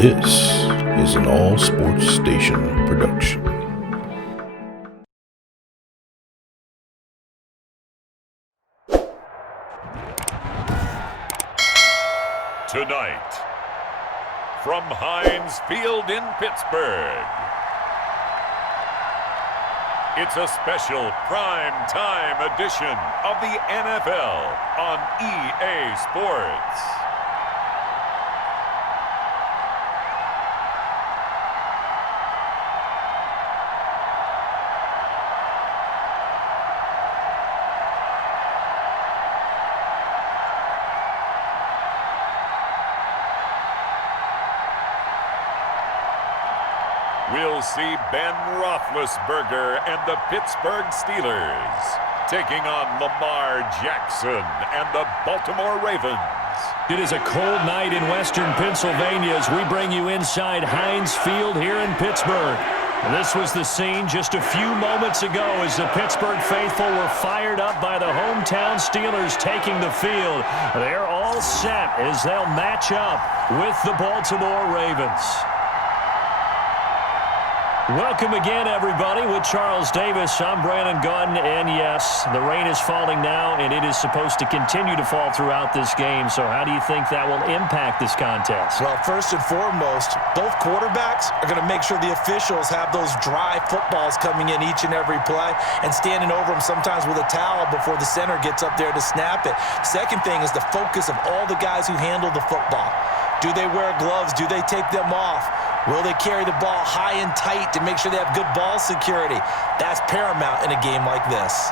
This is an All Sports Station production. Tonight, from Heinz Field in Pittsburgh, it's a special prime time edition of the NFL on EA Sports. We'll see Ben Roethlisberger and the Pittsburgh Steelers taking on Lamar Jackson and the Baltimore Ravens. It is a cold night in western Pennsylvania as we bring you inside Heinz Field here in Pittsburgh. This was the scene just a few moments ago as the Pittsburgh faithful were fired up by the hometown Steelers taking the field. They're all set as they'll match up with the Baltimore Ravens. Welcome again, everybody, with Charles Davis. I'm Brandon Gunn, and yes, the rain is falling now, and it is supposed to continue to fall throughout this game. So how do you think that will impact this contest? Well, first and foremost, both quarterbacks are going to make sure the officials have those dry footballs coming in each and every play and standing over them sometimes with a towel before the center gets up there to snap it. Second thing is the focus of all the guys who handle the football. Do they wear gloves? Do they take them off? Will they carry the ball high and tight to make sure they have good ball security? That's paramount in a game like this.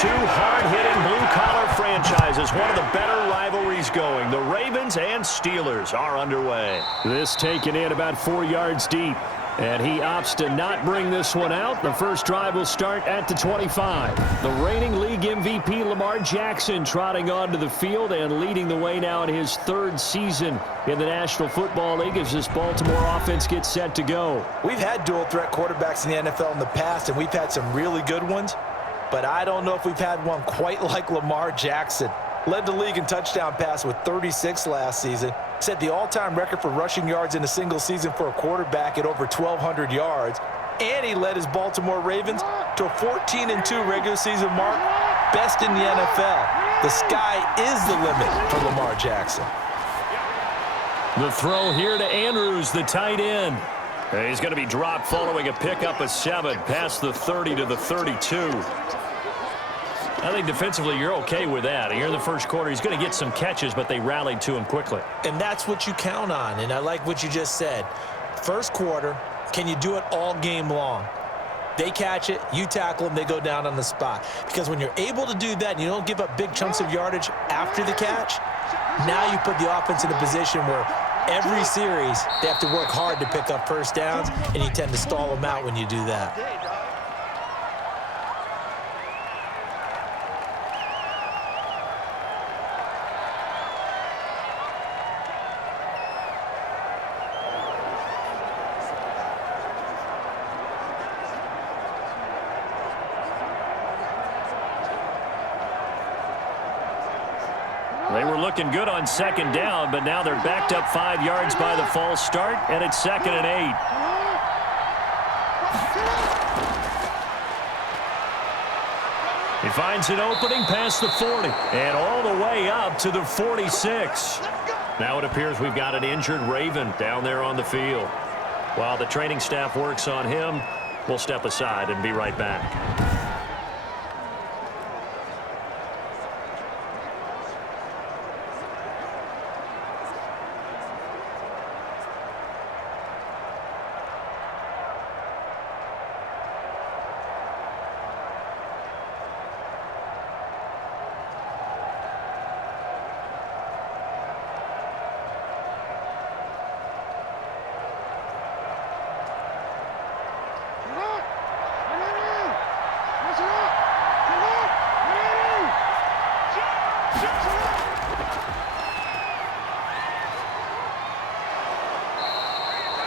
Two hard-hitting blue-collar franchises, one of the better rivalries going. The Ravens and Steelers are underway. This taken in about 4 yards deep. And he opts to not bring this one out. The first drive will start at the 25. The reigning league MVP Lamar Jackson trotting onto the field and leading the way now in his third season in the National Football League as this Baltimore offense gets set to go. We've had dual-threat quarterbacks in the NFL in the past, and we've had some really good ones. But I don't know if we've had one quite like Lamar Jackson. Led the league in touchdown pass with 36 last season. Set the all-time record for rushing yards in a single season for a quarterback at over 1,200 yards. And he led his Baltimore Ravens to a 14-2 regular season mark. Best in the NFL. The sky is the limit for Lamar Jackson. The throw here to Andrews, the tight end. He's going to be dropped following a pickup of 7 past the 30 to the 32. I think defensively you're okay with that. Here in the first quarter, he's going to get some catches, but they rallied to him quickly. And that's what you count on, and I like what you just said. First quarter, can you do it all game long? They catch it, you tackle them, they go down on the spot. Because when you're able to do that and you don't give up big chunks of yardage after the catch, now you put the offense in a position where every series they have to work hard to pick up first downs, and you tend to stall them out when you do that. They were looking good on second down, but now they're backed up 5 yards by the false start, and it's 2nd and 8. He finds an opening past the 40 and all the way up to the 46. Now it appears we've got an injured Raven down there on the field. While the training staff works on him, we'll step aside and be right back.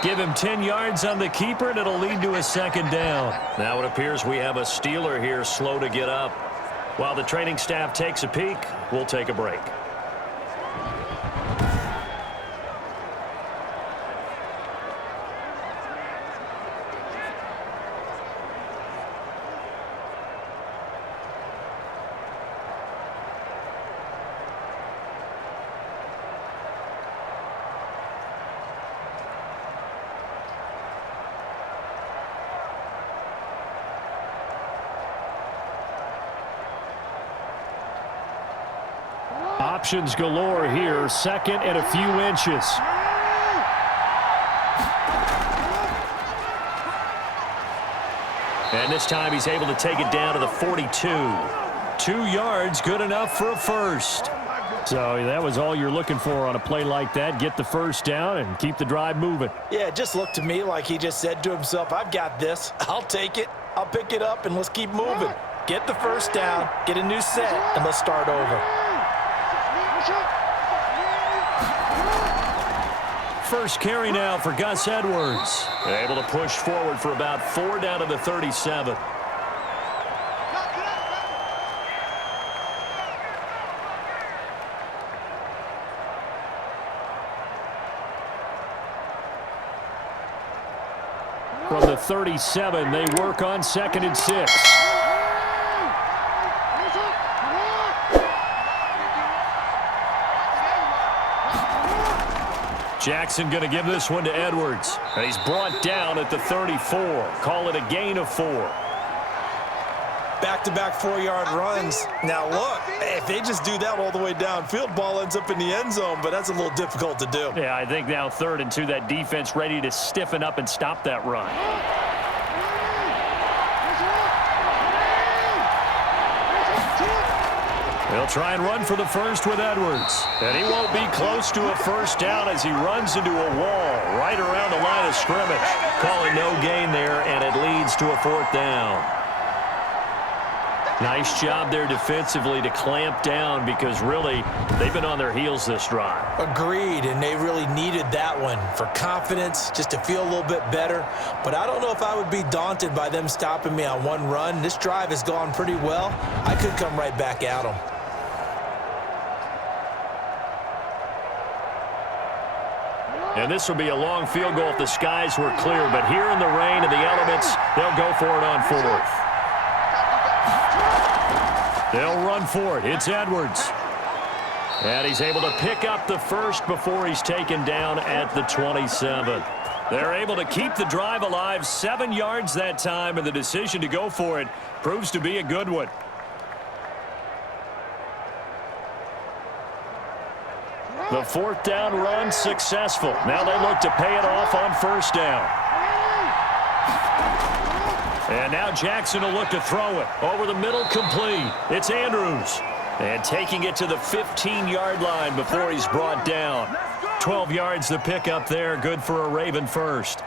Give him 10 yards on the keeper, and it'll lead to a 2nd down. Now it appears we have a Steeler here slow to get up. While the training staff takes a peek, we'll take a break. Options galore here. Second and a few inches. And this time he's able to take it down to the 42. 2 yards, good enough for a first. So that was all you're looking for on a play like that. Get the first down and keep the drive moving. Yeah, it just looked to me like he just said to himself, I've got this. I'll take it. I'll pick it up, and let's keep moving. Get the first down, get a new set, and let's start over. First carry now for Gus Edwards. Able to push forward for about 4 down to the 37. From the 37, they work on 2nd and 6. Jackson going to give this one to Edwards. And he's brought down at the 34. Call it a gain of 4. Back-to-back 4-yard runs. Now, look, if they just do that all the way downfield, ball ends up in the end zone, but that's a little difficult to do. Yeah, I think now 3rd and 2, that defense ready to stiffen up and stop that run. They'll try and run for the first with Edwards. And he won't be close to a first down as he runs into a wall right around the line of scrimmage. Calling no gain there, and it leads to a 4th down. Nice job there defensively to clamp down because really they've been on their heels this drive. Agreed, and they really needed that one for confidence, just to feel a little bit better. But I don't know if I would be daunted by them stopping me on one run. This drive has gone pretty well. I could come right back at them. And this will be a long field goal if the skies were clear. But here in the rain and the elements, they'll go for it on 4th. They'll run for it. It's Edwards. And he's able to pick up the first before he's taken down at the 27. They're able to keep the drive alive, 7 yards that time, and the decision to go for it proves to be a good one. The 4th down run successful. Now they look to pay it off on 1st down. And now Jackson will look to throw it. Over the middle, complete. It's Andrews. And taking it to the 15-yard line before he's brought down. 12 yards the pick up there. Good for a Raven first.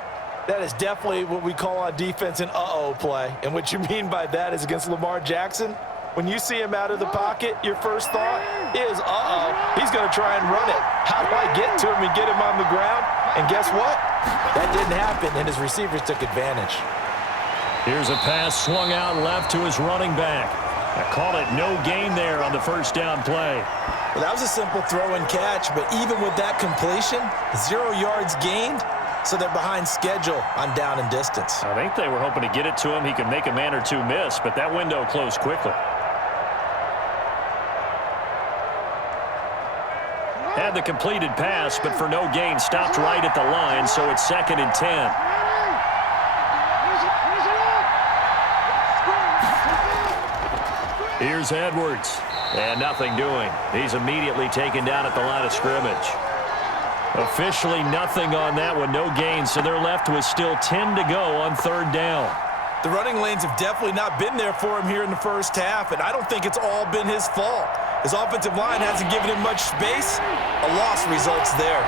That is definitely what we call on defense an uh-oh play. And what you mean by that is against Lamar Jackson, when you see him out of the pocket, your first thought is, uh-oh, he's going to try and run it. How do I get to him and get him on the ground? And guess what? That didn't happen, and his receivers took advantage. Here's a pass swung out left to his running back. I call it no gain there on the first down play. Well, that was a simple throw and catch, but even with that completion, 0 yards gained, so they're behind schedule on down and distance. I think they were hoping to get it to him. He could make a man or two miss, but that window closed quickly. Had the completed pass, but for no gain, stopped right at the line, so it's 2nd and 10. Here's Edwards, and nothing doing. He's immediately taken down at the line of scrimmage. Officially nothing on that one, no gain, so they're left with still 10 to go on 3rd down. The running lanes have definitely not been there for him here in the first half, and I don't think it's all been his fault. His offensive line hasn't given him much space. A loss results there.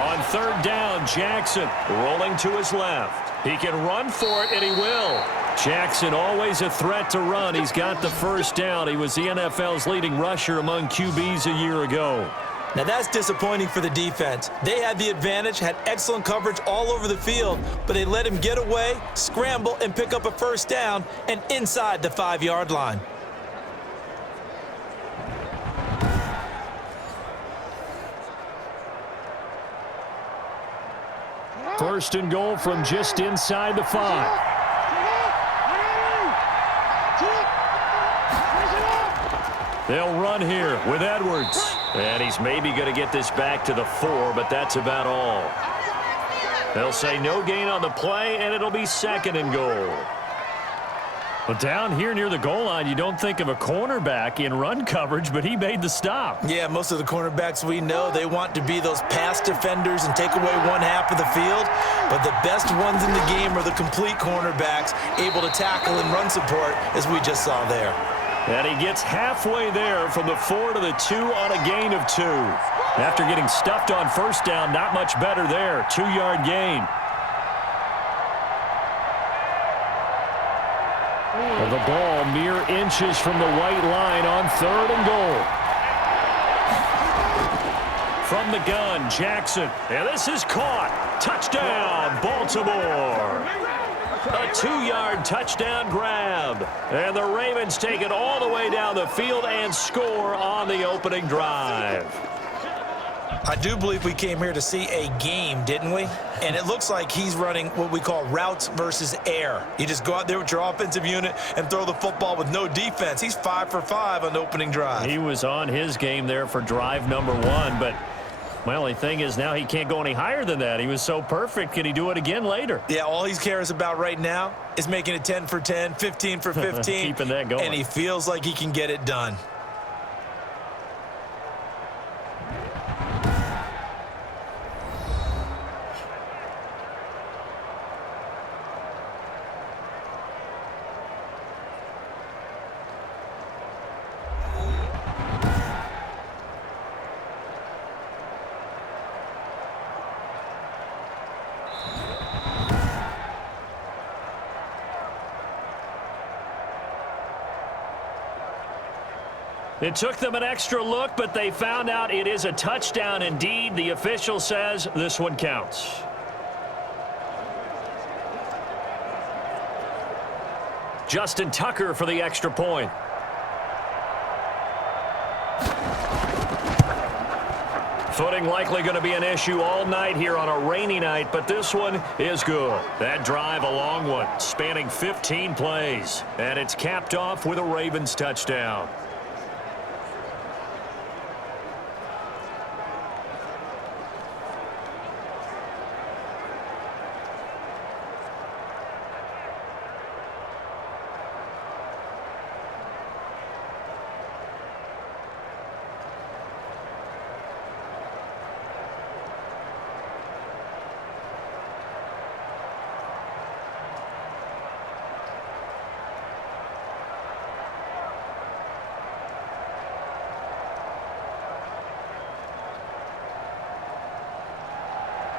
On 3rd down, Jackson rolling to his left. He can run for it, and he will. Jackson always a threat to run. He's got the first down. He was the NFL's leading rusher among QBs a year ago. Now that's disappointing for the defense. They had the advantage, had excellent coverage all over the field, but they let him get away, scramble, and pick up a first down, and inside the 5-yard line. First and goal from just inside the 5. They'll run here with Edwards. And he's maybe going to get this back to the 4, but that's about all. They'll say no gain on the play, and it'll be 2nd and goal. Well, down here near the goal line, you don't think of a cornerback in run coverage, but he made the stop. Yeah, most of the cornerbacks we know, they want to be those pass defenders and take away one half of the field. But the best ones in the game are the complete cornerbacks, able to tackle and run support, as we just saw there. And he gets halfway there from the 4 to the 2 on a gain of 2. After getting stuffed on first down, not much better there. 2-yard gain. The ball mere inches from the white line on 3rd and goal. From the gun, Jackson. And this is caught. Touchdown, Baltimore. A 2-yard touchdown grab. And the Ravens take it all the way down the field and score on the opening drive. I do believe we came here to see a game, didn't we? And it looks like he's running what we call routes versus air. You just go out there with your offensive unit and throw the football with no defense. He's 5 for 5 on the opening drive. He was on his game there for drive number 1, but my only thing is now he can't go any higher than that. He was so perfect. Can he do it again later? Yeah, all he cares about right now is making it 10 for 10, 15 for 15. Keeping that going. And he feels like he can get it done. It took them an extra look, but they found out it is a touchdown indeed. The official says this one counts. Justin Tucker for the extra point. Footing likely going to be an issue all night here on a rainy night, but this one is good. That drive, a long one, spanning 15 plays. And it's capped off with a Ravens touchdown.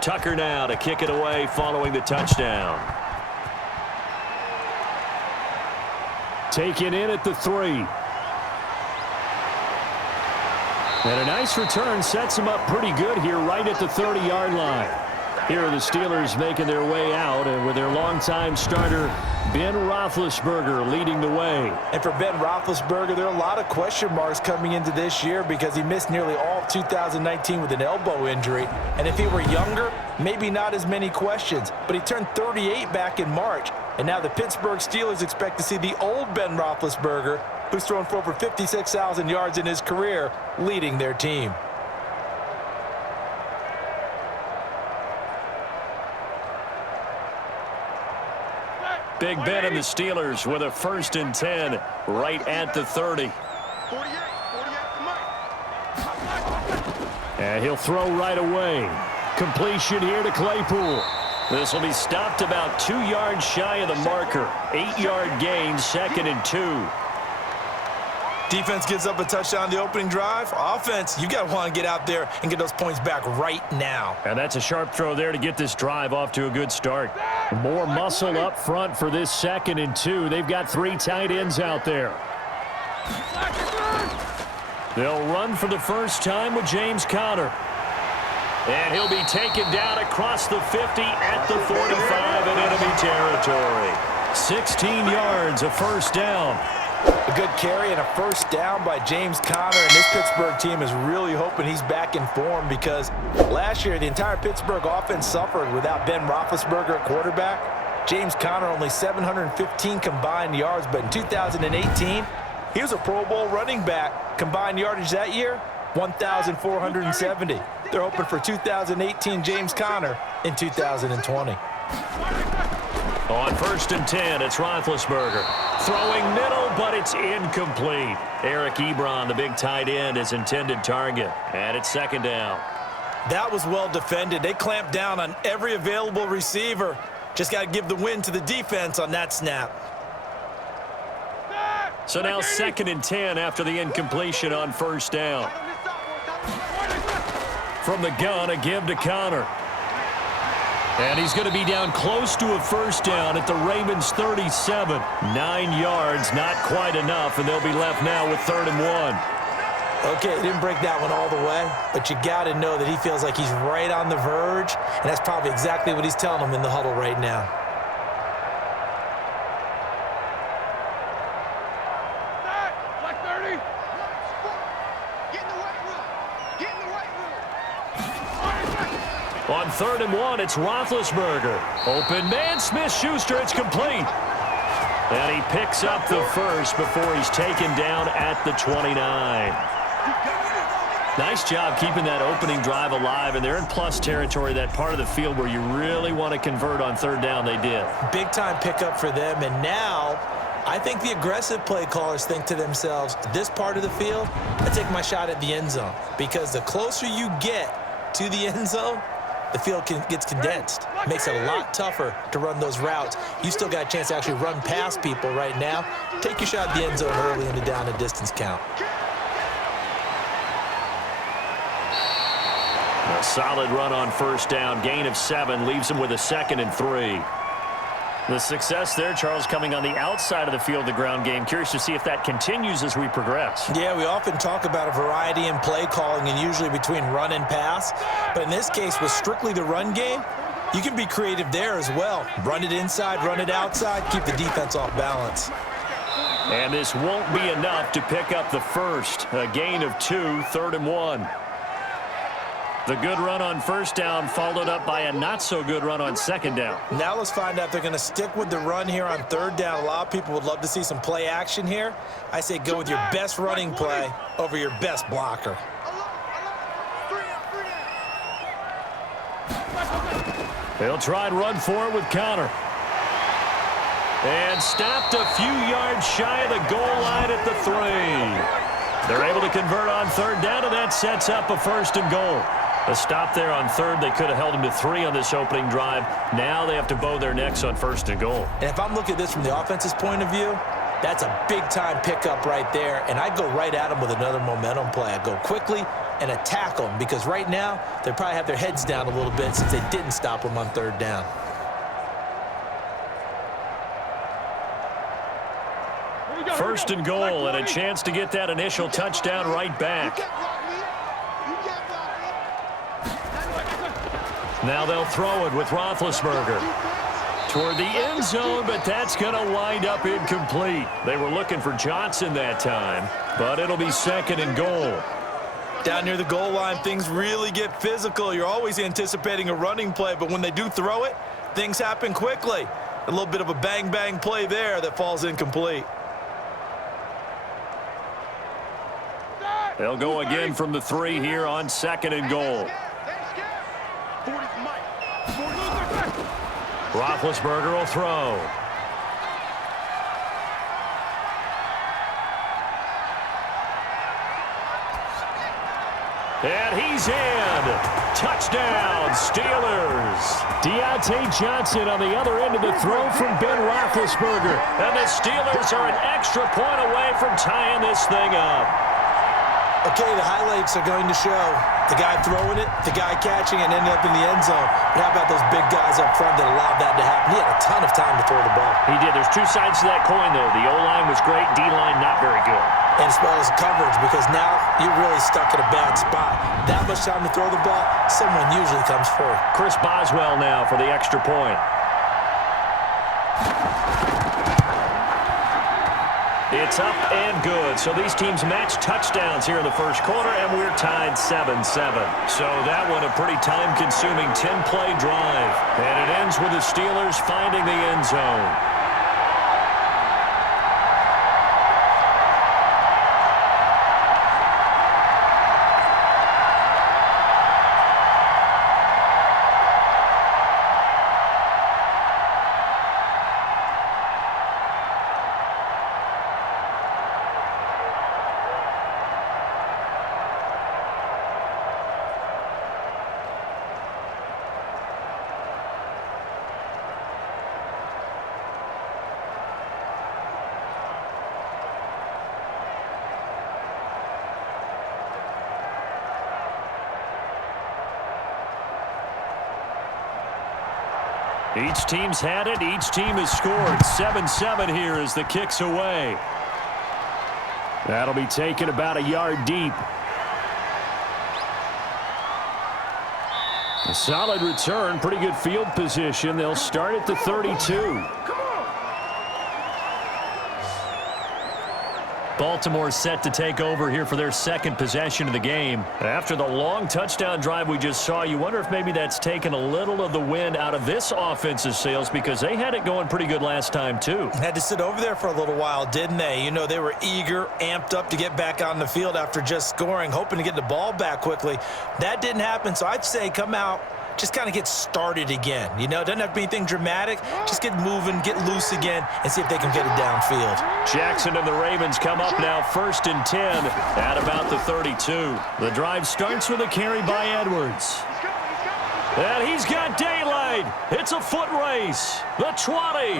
Tucker now to kick it away following the touchdown. Taken in at the 3. And a nice return sets him up pretty good here right at the 30-yard line. Here are the Steelers making their way out, and with their longtime starter, Ben Roethlisberger, leading the way. And for Ben Roethlisberger, there are a lot of question marks coming into this year because he missed nearly all of 2019 with an elbow injury. And if he were younger, maybe not as many questions. But he turned 38 back in March. And now the Pittsburgh Steelers expect to see the old Ben Roethlisberger, who's thrown for over 56,000 yards in his career, leading their team. Big Ben and the Steelers with a 1st and 10 right at the 30. And he'll throw right away. Completion here to Claypool. This will be stopped about 2 yards shy of the marker. 8-yard gain, 2nd and 2. Defense gives up a touchdown on the opening drive. Offense, you got to want to get out there and get those points back right now. And that's a sharp throw there to get this drive off to a good start. More muscle up front for this 2nd and 2. They've got 3 tight ends out there. They'll run for the first time with James Conner. And he'll be taken down across the 50 at the 45 in enemy territory. 16 yards, a 1st down. A good carry and a 1st down by James Conner, and this Pittsburgh team is really hoping he's back in form because last year the entire Pittsburgh offense suffered without Ben Roethlisberger at quarterback. James Conner only 715 combined yards, but in 2018, he was a Pro Bowl running back. Combined yardage that year, 1,470. They're hoping for 2018 James Conner in 2020. On 1st and 10, it's Roethlisberger. Throwing middle, but it's incomplete. Eric Ebron, the big tight end, is intended target. And it's 2nd down. That was well defended. They clamped down on every available receiver. Just got to give the win to the defense on that snap. So now 2nd and 10 after the incompletion on 1st down. From the gun, a give to Connor. And he's going to be down close to a 1st down at the Ravens 37. 9 yards, not quite enough, and they'll be left now with 3rd and 1. Okay, he didn't break that one all the way, but you got to know that he feels like he's right on the verge, and that's probably exactly what he's telling them in the huddle right now. On 3rd and 1, it's Roethlisberger. Open man, Smith-Schuster, it's complete. And he picks up the first before he's taken down at the 29. Nice job keeping that opening drive alive, and they're in plus territory, that part of the field where you really want to convert on 3rd down. They did. Big-time pickup for them, and now I think the aggressive play callers think to themselves, this part of the field, I take my shot at the end zone, because the closer you get to the end zone, the field gets condensed. Makes it a lot tougher to run those routes. You still got a chance to actually run past people right now. Take your shot at the end zone early in the down and distance count. A solid run on 1st down. Gain of 7 leaves him with a 2nd and 3. The success there, Charles, coming on the outside of the field, the ground game. Curious to see if that continues as we progress. Yeah, we often talk about a variety in play calling and usually between run and pass. But in this case, with strictly the run game, you can be creative there as well. Run it inside, run it outside, keep the defense off balance. And this won't be enough to pick up the first. A gain of 2, 3rd and 1. The good run on 1st down followed up by a not-so-good run on 2nd down. Now let's find out if they're going to stick with the run here on 3rd down. A lot of people would love to see some play action here. I say go with your best running play over your best blocker. They'll try and run for it with Connor. And stopped a few yards shy of the goal line at the 3. They're able to convert on 3rd down, and that sets up a 1st and goal. A stop there on 3rd. They could have held him to 3 on this opening drive. Now they have to bow their necks on 1st and goal. And if I'm looking at this from the offense's point of view, that's a big-time pickup right there. And I go right at them with another momentum play. I go quickly and attack them because right now they probably have their heads down a little bit since they didn't stop them on 3rd down. First and goal, and a chance to get that initial touchdown right back. Now they'll throw it with Roethlisberger toward the end zone, but that's going to wind up incomplete. They were looking for Johnson that time, but it'll be 2nd and goal. Down near the goal line, things really get physical. You're always anticipating a running play, but when they do throw it, things happen quickly. A little bit of a bang-bang play there that falls incomplete. They'll go again from the 3 here on 2nd and goal. Roethlisberger will throw. And he's in. Touchdown, Steelers. Deontay Johnson on the other end of the throw from Ben Roethlisberger. And the Steelers are an extra point away from tying this thing up. Okay, the highlights are going to show the guy throwing it, the guy catching it, and ended up in the end zone. But how about those big guys up front that allowed that to happen? He had a ton of time to throw the ball. He did. There's 2 sides to that coin, though. The O-line was great. D-line not very good. And as well as coverage, because now you're really stuck at a bad spot. That much time to throw the ball, someone usually comes forward. Chris Boswell now for the extra point. It's up and good. So these teams match touchdowns here in the first quarter, and we're tied 7-7. So that one a pretty time-consuming 10-play drive. And it ends with the Steelers finding the end zone. Each team's had it. Each team has scored. 7-7 here as the kick's away. That'll be taken about a yard deep. A solid return. Pretty good field position. They'll start at the 32. Baltimore set to take over here for their second possession of the game. After the long touchdown drive we just saw, you wonder if maybe that's taken a little of the wind out of this offense's sails because they had it going pretty good last time too. Had to sit over there for a little while, didn't they? You know, they were eager, amped up to get back on the field after just scoring, hoping to get the ball back quickly. That didn't happen, so I'd say come out, just kind of get started again. You know, it doesn't have to be anything dramatic. Just get moving, get loose again, and see if they can get it downfield. Jackson and the Ravens come up now 1st and 10 at about the 32. The drive starts with a carry by Edwards. And he's got daylight. It's a foot race. The 20.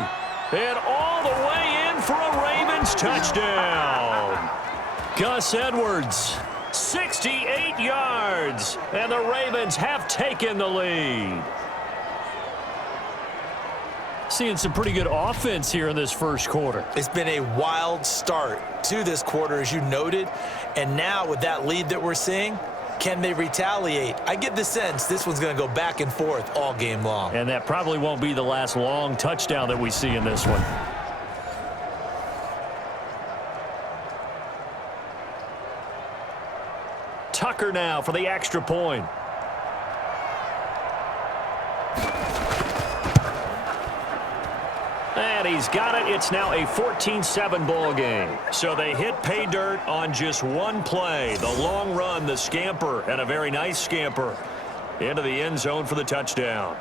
And all the way in for a Ravens touchdown. Gus Edwards. 68 yards, and the Ravens have taken the lead. Seeing some pretty good offense here in this first quarter. It's been a wild start to this quarter, as you noted, and now with that lead that we're seeing, can they retaliate? I get the sense this one's going to go back and forth all game long. And that probably won't be the last long touchdown that we see in this one. Tucker now for the extra point. And he's got it. It's now a 14-7 ball game. So they hit pay dirt on just one play. The long run, the scamper, and a very nice scamper into the end zone for the touchdown.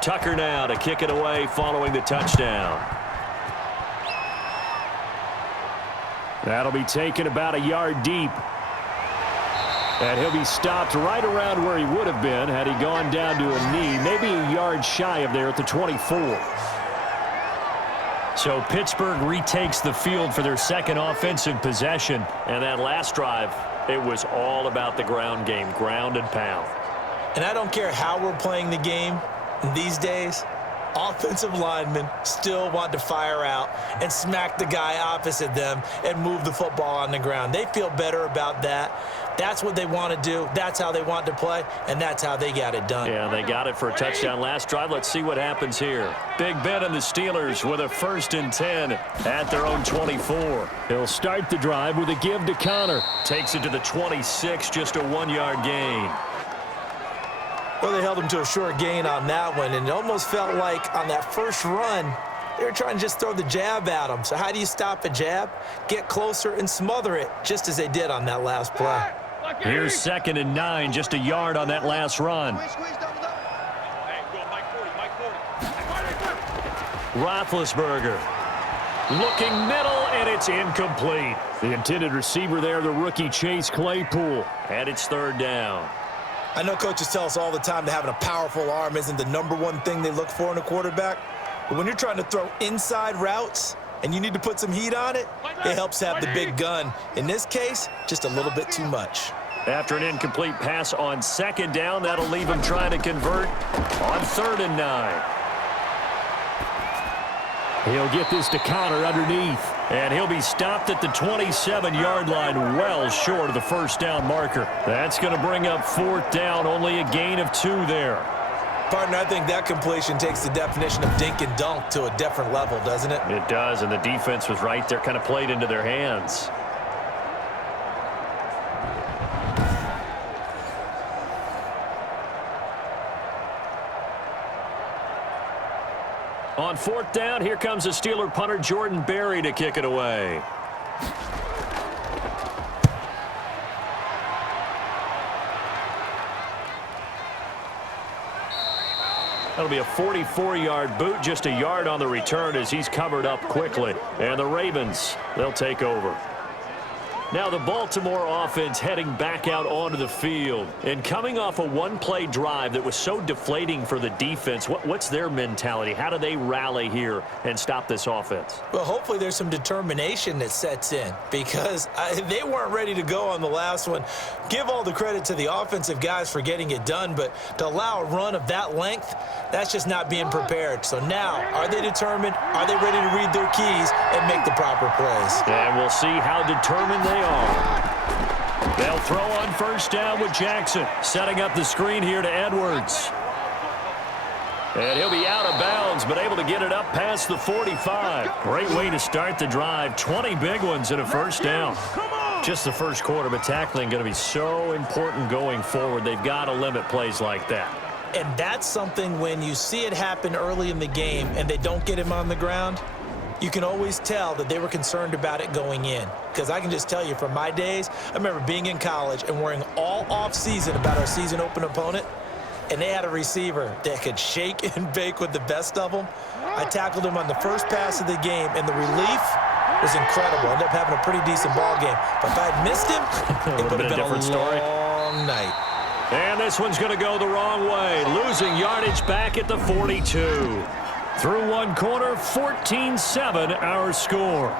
Tucker now to kick it away following the touchdown. That'll be taken about a yard deep. And he'll be stopped right around where he would have been had he gone down to a knee, maybe a yard shy of there at the 24. So Pittsburgh retakes the field for their second offensive possession. And that last drive, it was all about the ground game, ground and pound. And I don't care how we're playing the game. These days, offensive linemen still want to fire out and smack the guy opposite them and move the football on the ground. They feel better about that. That's what they want to do. That's how they want to play, and that's how they got it done. Yeah, they got it for a touchdown last drive. Let's see what happens here. Big Ben and the Steelers with a 1st and 10 at their own 24. He'll start the drive with a give to Connor. Takes it to the 26, just a 1-yard gain. Well, they held him to a short gain on that one, and it almost felt like on that first run, they were trying to just throw the jab at him. So how do you stop a jab? Get closer and smother it, just as they did on that last play. Here's 2nd and 9, just a yard on that last run. Roethlisberger looking middle, and it's incomplete. The intended receiver there, the rookie Chase Claypool, and it's 3rd down. I know coaches tell us all the time that having a powerful arm isn't the #1 thing they look for in a quarterback. But when you're trying to throw inside routes and you need to put some heat on it, it helps have the big gun. In this case, just a little bit too much. After an incomplete pass on 2nd down, that'll leave him trying to convert on 3rd and 9. He'll get this to Connor underneath. And he'll be stopped at the 27-yard line, well short of the 1st down marker. That's going to bring up 4th down, only a gain of 2 there. Partner, I think that completion takes the definition of dink and dunk to a different level, doesn't it? It does, and the defense was right there, kind of played into their hands. On 4th down, here comes the Steeler punter Jordan Berry to kick it away. That'll be a 44-yard boot, just a yard on the return as he's covered up quickly. And the Ravens, they'll take over. Now the Baltimore offense heading back out onto the field. And coming off a one-play drive that was so deflating for the defense, what's their mentality? How do they rally here and stop this offense? Well, hopefully there's some determination that sets in because they weren't ready to go on the last one. Give all the credit to the offensive guys for getting it done, but to allow a run of that length, that's just not being prepared. So now, are they determined? Are they ready to read their keys and make the proper plays? And we'll see how determined they are. They'll throw on first down with Jackson, setting up the screen here to Edwards. And he'll be out of bounds, but able to get it up past the 45. Great way to start the drive. 20 big ones and a first down. Just the first quarter, but tackling going to be so important going forward. They've got to limit plays like that. And that's something when you see it happen early in the game and they don't get him on the ground, you can always tell that they were concerned about it going in. Because I can just tell you from my days, I remember being in college and worrying all off-season about our season open opponent, and they had a receiver that could shake and bake with the best of them. I tackled him on the first pass of the game, and the relief was incredible. Ended up having a pretty decent ball game. But if I had missed him, it would have been a different story. Long night. And this one's going to go the wrong way. Losing yardage back at the 42. Through one quarter, 14-7 our score.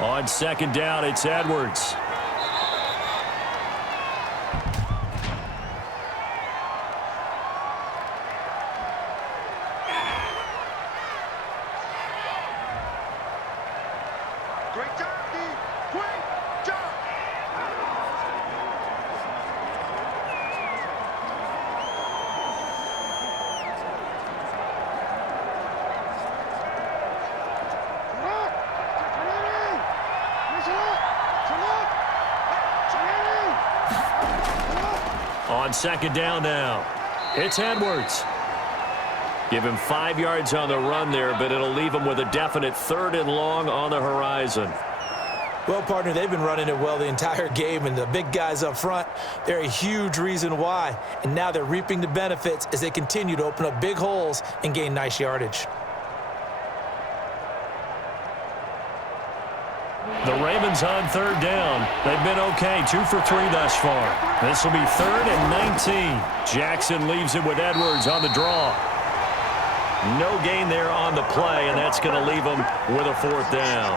On second down, it's Edwards. Great job, D. Great job. On second down now, it's Edwards. Give him 5 yards on the run there, but it'll leave him with a definite 3rd and long on the horizon. Well, partner, they've been running it well the entire game, and the big guys up front, they're a huge reason why. And now they're reaping the benefits as they continue to open up big holes and gain nice yardage. The Ravens on 3rd down. They've been okay, 2 for 3 thus far. This will be 3rd and 19. Jackson leaves it with Edwards on the draw. No gain there on the play, and that's going to leave him with a 4th down.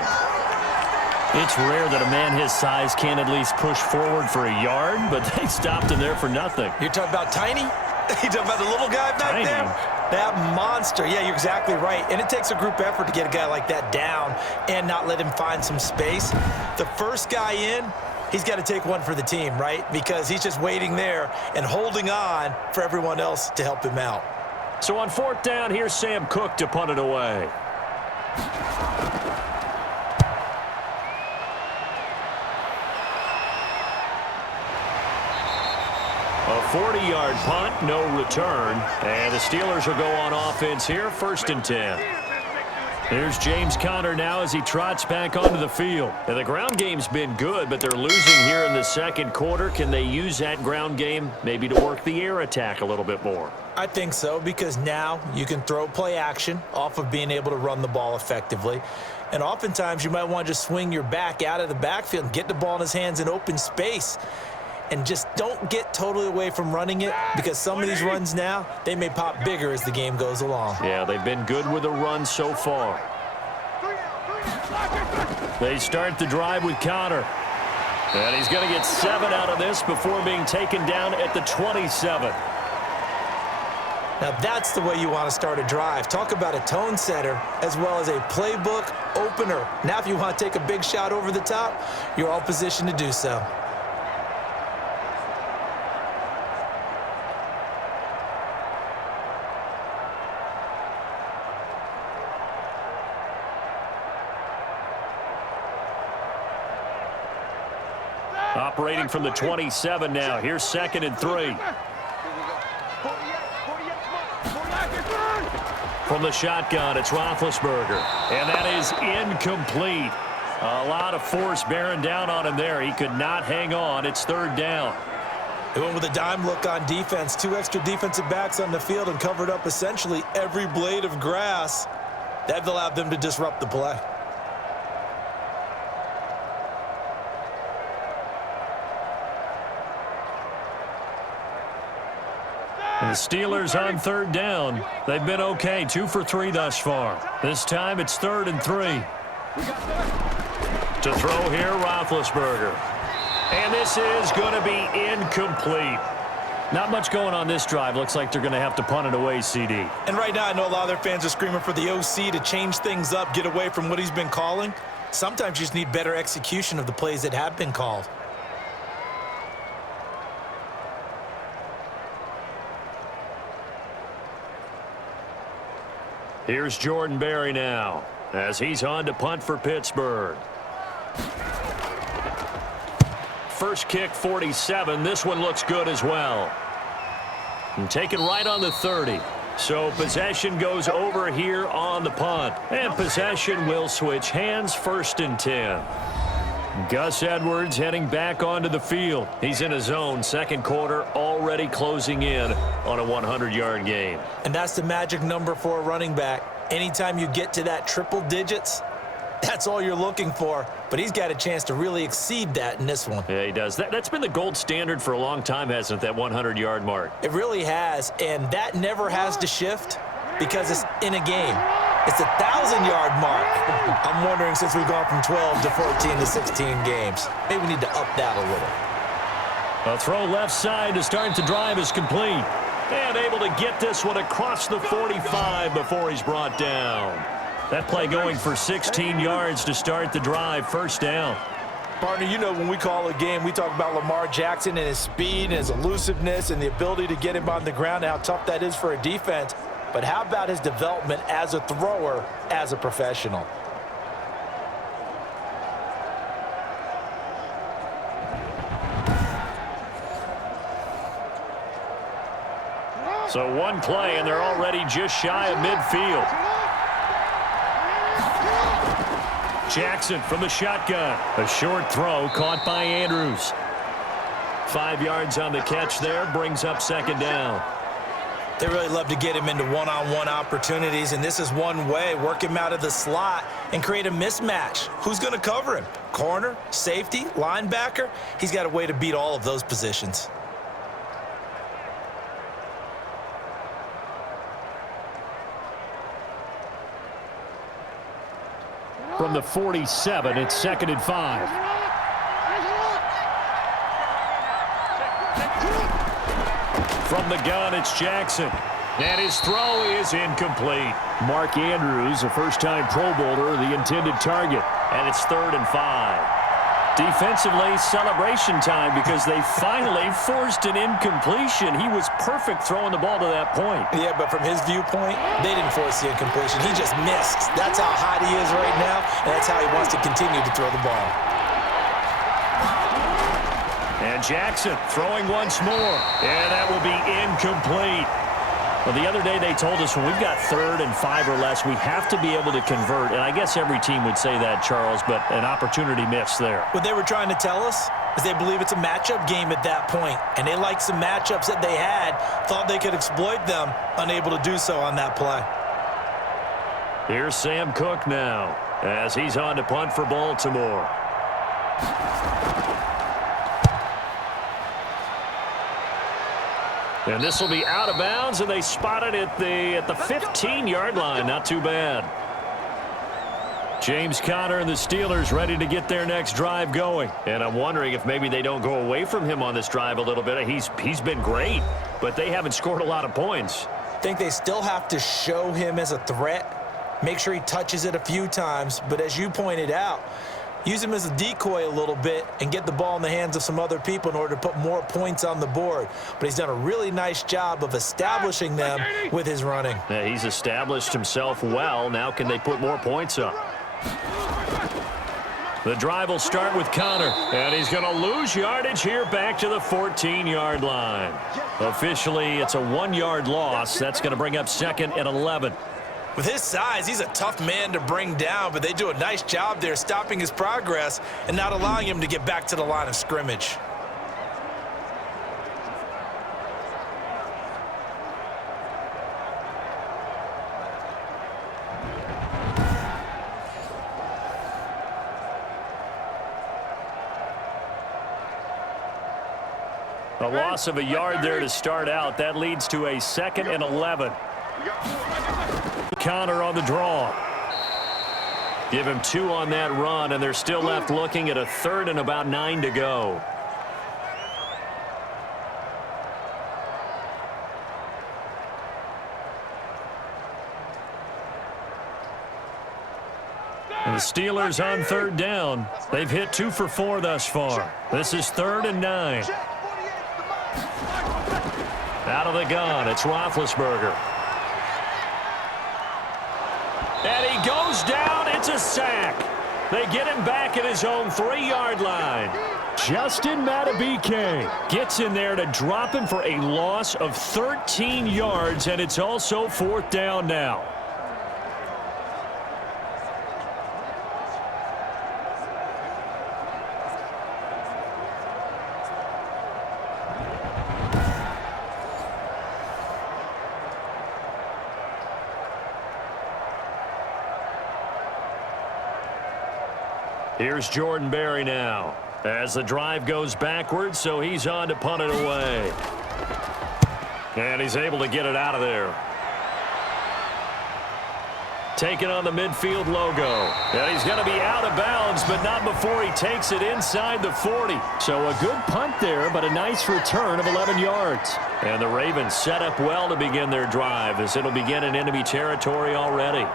It's rare that a man his size can't at least push forward for a yard, but they stopped him there for nothing. You're talking about Tiny? You're talking about the little guy back there? That monster. Yeah, you're exactly right. And it takes a group effort to get a guy like that down and not let him find some space. The first guy in, he's got to take one for the team, right? Because he's just waiting there and holding on for everyone else to help him out. So on 4th down, here's Sam Cook to punt it away. A 40-yard punt, no return. And the Steelers will go on offense here, 1st and 10. Here's James Conner now as he trots back onto the field. And the ground game's been good, but they're losing here in the 2nd quarter. Can they use that ground game maybe to work the air attack a little bit more? I think so, because now you can throw play action off of being able to run the ball effectively. And oftentimes you might want to just swing your back out of the backfield and get the ball in his hands in open space. And just don't get totally away from running it, because some of these runs now, they may pop bigger as the game goes along. Yeah, they've been good with the run so far. They start the drive with Conner. And he's going to get 7 out of this before being taken down at the 27. Now that's the way you want to start a drive. Talk about a tone setter as well as a playbook opener. Now if you want to take a big shot over the top, you're all positioned to do so. operating from the 27 now. Here's 2nd and 3. From the shotgun, it's Roethlisberger. And that is incomplete. A lot of force bearing down on him there. He could not hang on. It's 3rd down. They went with a dime look on defense. 2 extra defensive backs on the field and covered up essentially every blade of grass. That allowed them to disrupt the play. The Steelers on 3rd down. They've been okay, 2 for 3 thus far. This time it's 3rd and 3. To throw here, Roethlisberger. And this is going to be incomplete. Not much going on this drive. Looks like they're going to have to punt it away, CD. And right now I know a lot of their fans are screaming for the OC to change things up, get away from what he's been calling. Sometimes you just need better execution of the plays that have been called. Here's Jordan Berry now as he's on to punt for Pittsburgh. First kick, 47. This one looks good as well. And taken right on the 30. So possession goes over here on the punt. And possession will switch hands, 1st and 10. Gus Edwards heading back onto the field. He's in a zone, 2nd quarter, already closing in on a 100-yard game. And that's the magic number for a running back. Anytime you get to that triple digits, that's all you're looking for. But he's got a chance to really exceed that in this one. Yeah, he does. That's been the gold standard for a long time, hasn't it, that 100-yard mark? It really has, and that never has to shift because it's in a game. It's a 1,000-yard mark. I'm wondering, since we've gone from 12 to 14 to 16 games, maybe we need to up that a little. A throw left side to start the drive is complete. And able to get this one across the 45 before he's brought down. That play going for 16 yards to start the drive, 1st down. Partner, you know when we call a game, we talk about Lamar Jackson and his speed and his elusiveness and the ability to get him on the ground and how tough that is for a defense. But how about his development as a thrower, as a professional? So one play, and they're already just shy of midfield. Jackson from the shotgun. A short throw caught by Andrews. 5 yards on the catch there, brings up 2nd down. They really love to get him into one-on-one opportunities, and this is one way. Work him out of the slot and create a mismatch. Who's going to cover him? Corner, safety, linebacker? He's got a way to beat all of those positions. From the 47, it's 2nd and 5. From the gun, it's Jackson. And his throw is incomplete. Mark Andrews, a first-time Pro Bowler, the intended target. And it's 3rd and 5. Defensively, celebration time because they finally forced an incompletion. He was perfect throwing the ball to that point. Yeah, but from his viewpoint, they didn't force the incompletion. He just missed. That's how hot he is right now, and that's how he wants to continue to throw the ball. And Jackson throwing once more. And that will be incomplete. Well, the other day they told us when we've got 3rd and 5 or less, we have to be able to convert. And I guess every team would say that, Charles, but an opportunity missed there. What they were trying to tell us is they believe it's a matchup game at that point. And they liked some matchups that they had, thought they could exploit them, unable to do so on that play. Here's Sam Cook now as he's on to punt for Baltimore. And this will be out of bounds, and they spot it at the 15-yard line. Not too bad. James Conner and the Steelers ready to get their next drive going. And I'm wondering if maybe they don't go away from him on this drive a little bit. He's been great, but they haven't scored a lot of points. I think they still have to show him as a threat, make sure he touches it a few times. But as you pointed out, use him as a decoy a little bit and get the ball in the hands of some other people in order to put more points on the board. But he's done a really nice job of establishing them with his running. Yeah, he's established himself well. Now can they put more points up? The drive will start with Connor, and he's going to lose yardage here back to the 14-yard line. Officially, it's a 1-yard loss. That's going to bring up 2nd and 11. With his size, he's a tough man to bring down, but they do a nice job there stopping his progress and not allowing him to get back to the line of scrimmage. A loss of a yard there to start out. That leads to a 2nd and 11. Connor on the draw. Give him 2 on that run, and they're still left looking at a 3rd and about 9 to go. And the Steelers on 3rd down. They've hit 2 for 4 thus far. This is 3rd and 9. Out of the gun, it's Roethlisberger. And he goes down. It's a sack. They get him back at his own 3-yard line. Justin Madubuike gets in there to drop him for a loss of 13 yards, and it's also 4th down now. Here's Jordan Berry now as the drive goes backwards, so he's on to punt it away. And he's able to get it out of there. Taking on the midfield logo. And he's going to be out of bounds, but not before he takes it inside the 40. So a good punt there, but a nice return of 11 yards. And the Ravens set up well to begin their drive as it'll begin in enemy territory already.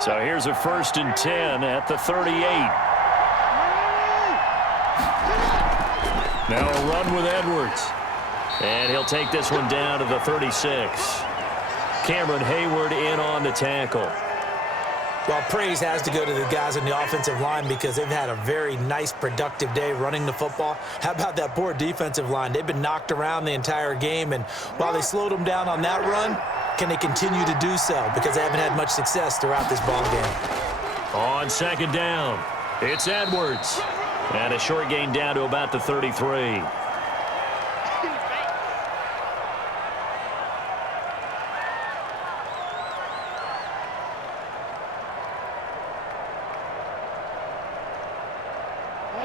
So here's a 1st and 10 at the 38. Now a run with Edwards. And he'll take this one down to the 36. Cameron Hayward in on the tackle. Well, praise has to go to the guys on the offensive line because they've had a very nice, productive day running the football. How about that poor defensive line? They've been knocked around the entire game, and while they slowed them down on that run, can they continue to do so? Because they haven't had much success throughout this ball game. On 2nd down, it's Edwards. And a short gain down to about the 33.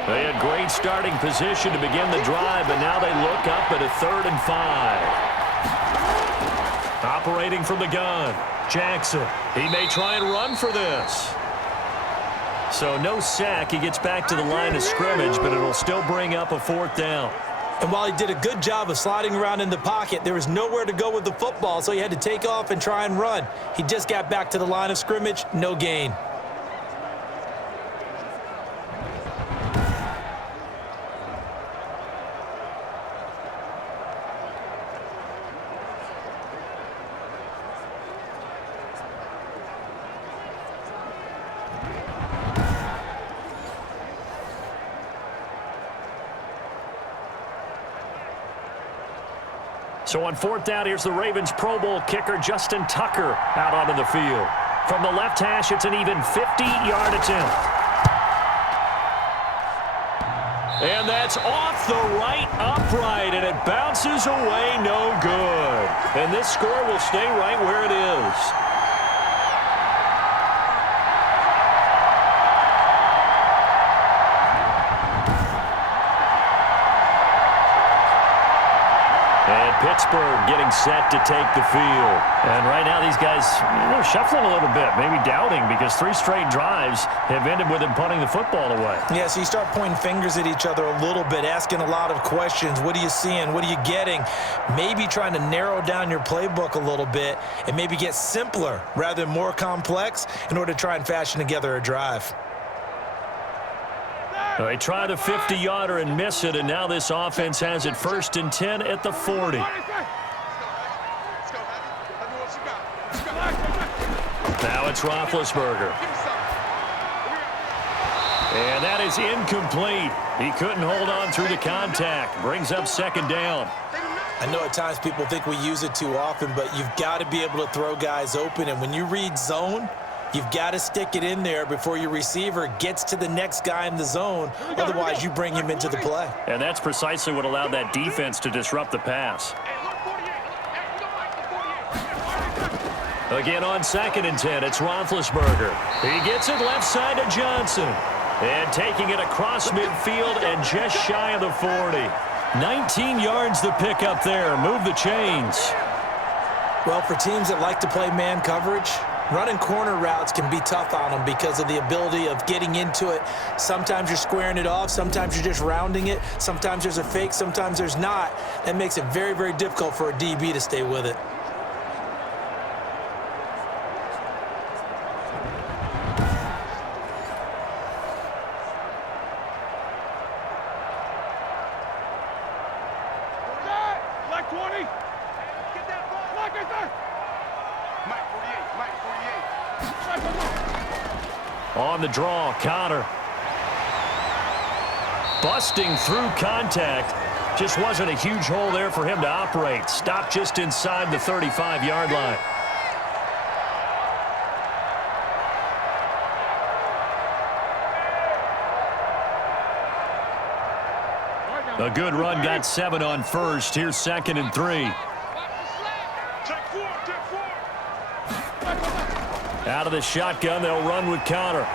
They had great starting position to begin the drive, but now they look up at a 3rd and 5. Operating from the gun, Jackson. He may try and run for this. So no sack. He gets back to the line of scrimmage, but it'll still bring up a 4th down. And while he did a good job of sliding around in the pocket, there was nowhere to go with the football, so he had to take off and try and run. He just got back to the line of scrimmage, no gain. So on 4th down, here's the Ravens Pro Bowl kicker Justin Tucker out onto the field. From the left hash, it's an even 50-yard attempt. And that's off the right upright, and it bounces away no good. And this score will stay right where it is. Pittsburgh getting set to take the field. And right now these guys, they're shuffling a little bit, maybe doubting, because 3 straight drives have ended with them punting the football away. Yeah, so you start pointing fingers at each other a little bit, asking a lot of questions. What are you seeing? What are you getting? Maybe trying to narrow down your playbook a little bit and maybe get simpler rather than more complex in order to try and fashion together a drive. They try the 50-yarder and miss it, and now this offense has it 1st and 10 at the 40. Now it's Roethlisberger. And that is incomplete. He couldn't hold on through the contact. Brings up 2nd down. I know at times people think we use it too often, but you've got to be able to throw guys open. And when you read zone, you've got to stick it in there before your receiver gets to the next guy in the zone. Otherwise, you bring him into the play. And that's precisely what allowed that defense to disrupt the pass. Again on 2nd and 10, it's Roethlisberger. He gets it left side to Johnson. And taking it across midfield and just shy of the 40. 19 yards the pick up there. Move the chains. Well, for teams that like to play man coverage, running corner routes can be tough on them because of the ability of getting into it. Sometimes you're squaring it off. Sometimes you're just rounding it. Sometimes there's a fake. Sometimes there's not. That makes it very, very difficult for a DB to stay with it. On the draw, Connor. Busting through contact. Just wasn't a huge hole there for him to operate. Stopped just inside the 35-yard line. A good run, got 7 on 1st. Here's 2nd and 3. Out of the shotgun, they'll run with Connor.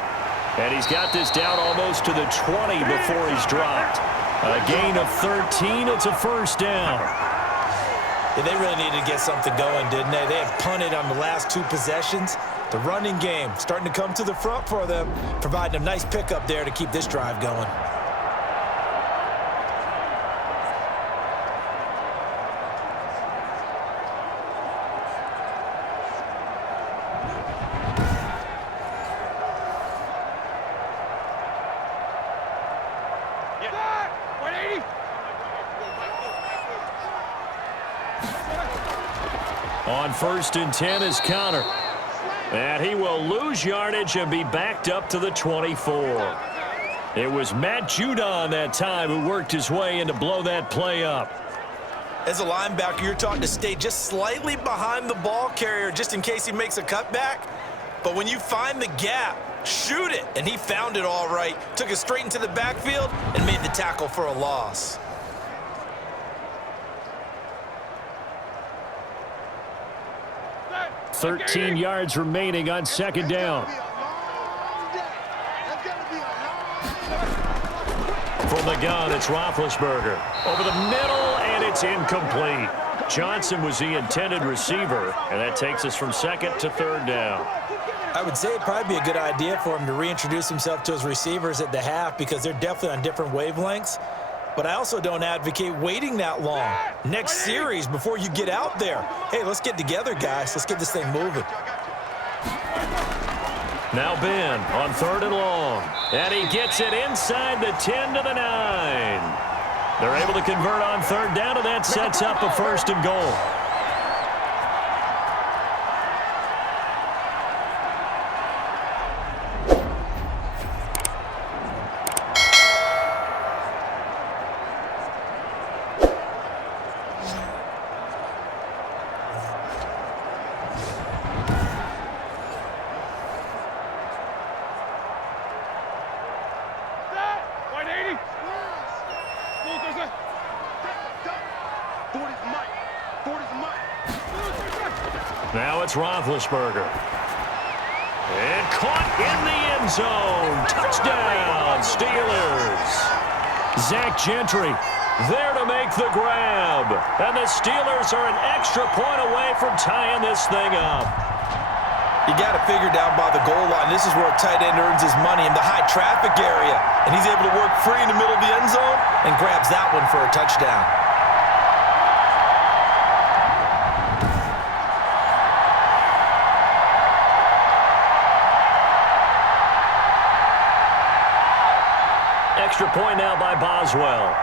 And he's got this down almost to the 20 before he's dropped. A gain of 13. It's a 1st down. Yeah, they really needed to get something going, didn't they? They had punted on the last 2 possessions. The running game starting to come to the front for them, providing a nice pickup there to keep this drive going. On 1st and 10 is Connor. And he will lose yardage and be backed up to the 24. It was Matt Judon that time who worked his way in to blow that play up. As a linebacker, you're taught to stay just slightly behind the ball carrier just in case he makes a cutback. But when you find the gap, shoot it. And he found it all right. Took it straight into the backfield and made the tackle for a loss. Thirteen yards remaining on 2nd down. From the gun, it's Roethlisberger. Over the middle, and it's incomplete. Johnson was the intended receiver, and that takes us from 2nd to 3rd down. I would say it'd probably be a good idea for him to reintroduce himself to his receivers at the half because they're definitely on different wavelengths. But I also don't advocate waiting that long. Next series before you get out there. Hey, let's get together, guys. Let's get this thing moving. Now Ben on 3rd and long. And he gets it inside the 10 to the 9. They're able to convert on 3rd down, and that sets up a 1st and goal. Now it's Roethlisberger. And caught in the end zone. Touchdown, Steelers. Zach Gentry there to make the grab. And the Steelers are an extra point away from tying this thing up. You got to figure down by the goal line. This is where a tight end earns his money in the high traffic area. And he's able to work free in the middle of the end zone and grabs that one for a touchdown. extra point now by Boswell.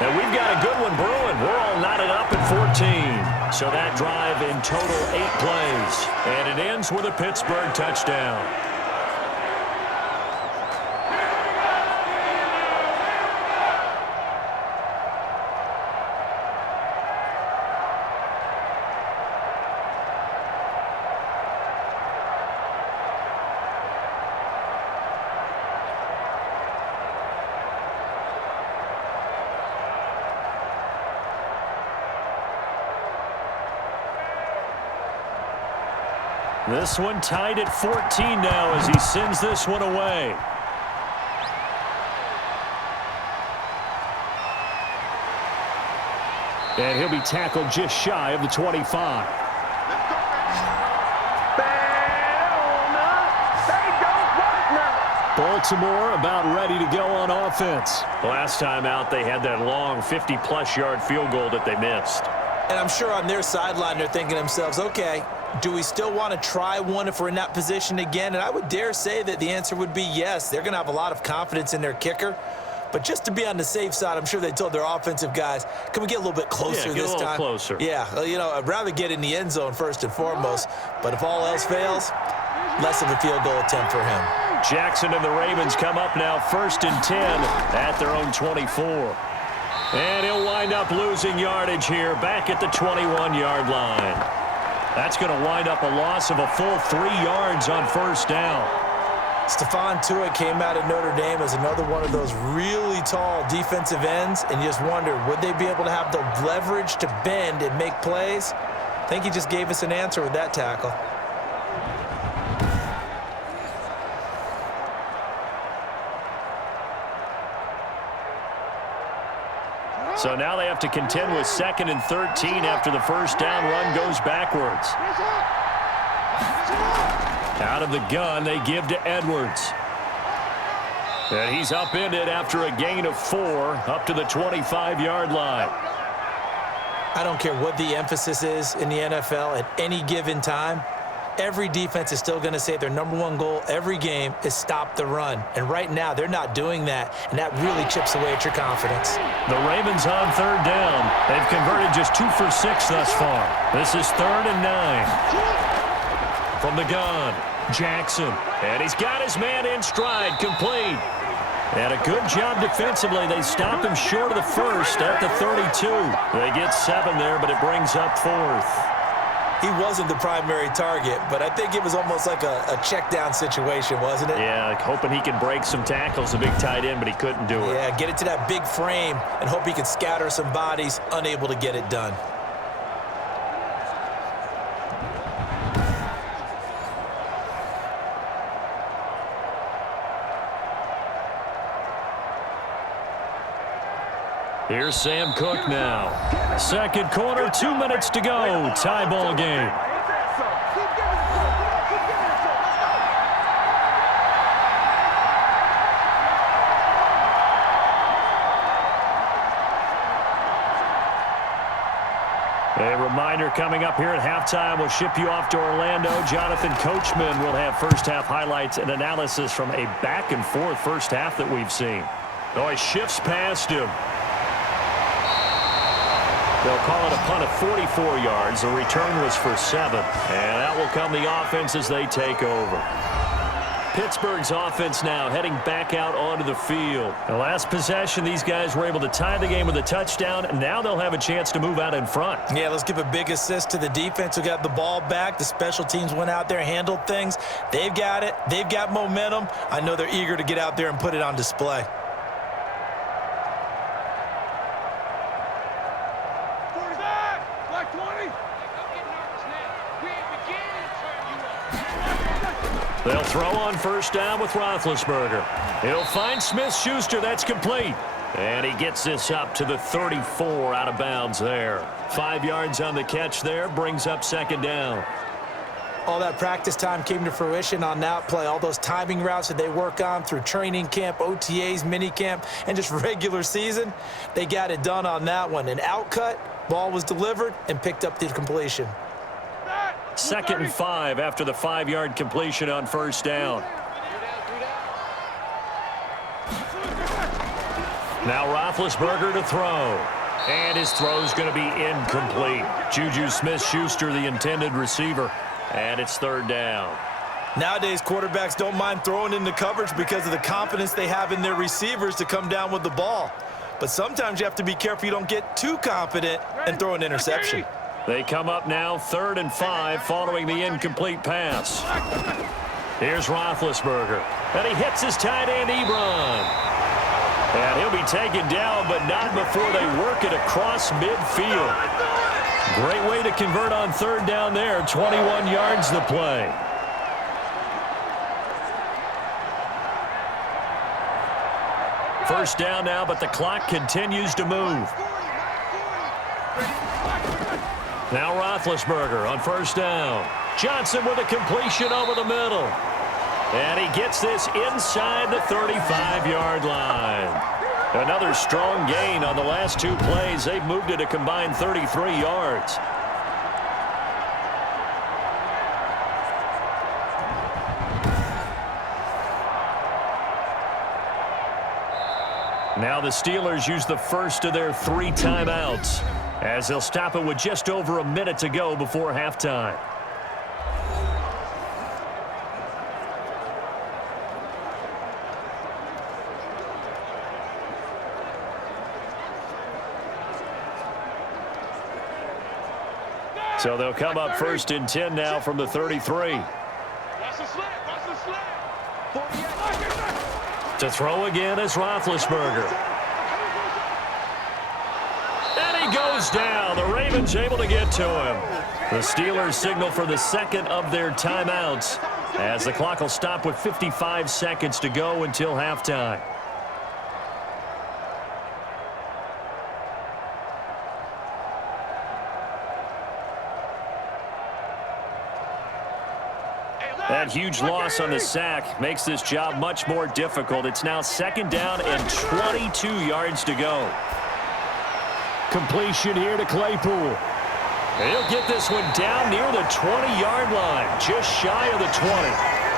And we've got a good one brewing. We're all knotted up at 14. So that drive in total 8 plays. And it ends with a Pittsburgh touchdown. This one tied at 14 now as he sends this one away. And he'll be tackled just shy of the 25. Baltimore about ready to go on offense. Last time out, they had that long 50-plus yard field goal that they missed. And I'm sure on their sideline, they're thinking to themselves, okay, do we still want to try one if we're in that position again? And I would dare say that the answer would be yes. They're going to have a lot of confidence in their kicker. But just to be on the safe side, I'm sure they told their offensive guys, can we get a little bit closer this time? Closer. Yeah, you know, I'd rather get in the end zone first and foremost. But if all else fails, less of a field goal attempt for him. Jackson and the Ravens come up now 1st and 10 at their own 24. And he'll wind up losing yardage here back at the 21-yard line. That's going to wind up a loss of a full 3 yards on 1st down. Stephon Tuitt came out of Notre Dame as another one of those really tall defensive ends, and you just wonder, would they be able to have the leverage to bend and make plays? I think he just gave us an answer with that tackle. So now they have to contend with 2nd and 13 after the 1st down run goes backwards. Out of the gun, they give to Edwards. And he's upended after a gain of 4 up to the 25-yard line. I don't care what the emphasis is in the NFL at any given time. Every defense is still going to say their #1 goal every game is stop the run. And right now, they're not doing that, and that really chips away at your confidence. The Ravens on 3rd down. They've converted just 2 for 6 thus far. This is 3rd and 9. From the gun, Jackson. And he's got his man in stride, complete. And a good job defensively. They stop him short of the 1st at the 32. They get 7 there, but it brings up 4th. He wasn't the primary target, but I think it was almost like a check-down situation, wasn't it? Yeah, like hoping he could break some tackles, a big tight end, but he couldn't do it. Yeah, get it to that big frame and hope he could scatter some bodies, unable to get it done. Here's Sam Cook now. 2nd quarter, 2 minutes to go. Tie ball game. A reminder coming up here at halftime, we'll ship you off to Orlando. Jonathan Coachman will have first half highlights and analysis from a back-and-forth first half that we've seen. Oh, he shifts past him. They'll call it a punt of 44 yards. The return was for 7. And that will come the offense as they take over. Pittsburgh's offense now heading back out onto the field. The last possession, these guys were able to tie the game with a touchdown. And now they'll have a chance to move out in front. Yeah, let's give a big assist to the defense who got the ball back. The special teams went out there, handled things. They've got it. They've got momentum. I know they're eager to get out there and put it on display. They'll throw on 1st down with Roethlisberger. He'll find Smith-Schuster. That's complete. And he gets this up to the 34 out of bounds there. 5 yards on the catch there. Brings up 2nd down. All that practice time came to fruition on that play. All those timing routes that they work on through training camp, OTAs, minicamp, and just regular season, they got it done on that one. An outcut, ball was delivered, and picked up the completion. 2nd and 5 after the 5-yard completion on first down. Now Roethlisberger to throw. And his throw's going to be incomplete. Juju Smith-Schuster, the intended receiver. And it's 3rd down. Nowadays, quarterbacks don't mind throwing into coverage because of the confidence they have in their receivers to come down with the ball. But sometimes you have to be careful you don't get too confident and throw an interception. They come up now 3rd and 5 following the incomplete pass. Here's Roethlisberger. And he hits his tight end, Ebron. And he'll be taken down, but not before they work it across midfield. Great way to convert on 3rd down there. 21 yards the play. First down now, but the clock continues to move. Now Roethlisberger on first down. Johnson with a completion over the middle. And he gets this inside the 35-yard line. Another strong gain on the last 2 plays. They've moved it a combined 33 yards. Now the Steelers use the first of their 3 timeouts as they'll stop it with just over a minute to go before halftime. So they'll come up 1st and 10 now from the 33. To throw again is Roethlisberger. And he goes down. The Ravens able to get to him. The Steelers signal for the 2nd of their timeouts as the clock will stop with 55 seconds to go until halftime. That huge loss on the sack makes this job much more difficult. It's now 2nd down and 22 yards to go. Completion here to Claypool. He'll get this one down near the 20-yard line, just shy of the 20.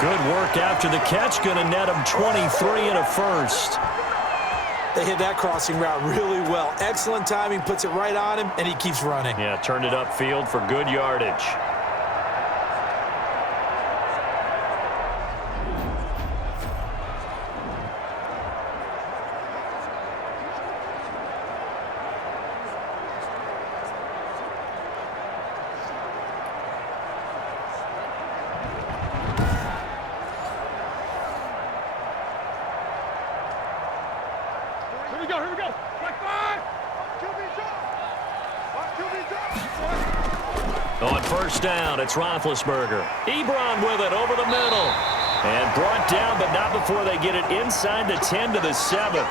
Good work after the catch, going to net him 23 and a first. They hit that crossing route really well. Excellent timing, puts it right on him, and he keeps running. Yeah, turned it upfield for good yardage. On first down, it's Roethlisberger. Ebron with it over the middle. And brought down, but not before they get it inside the 10 to the 7.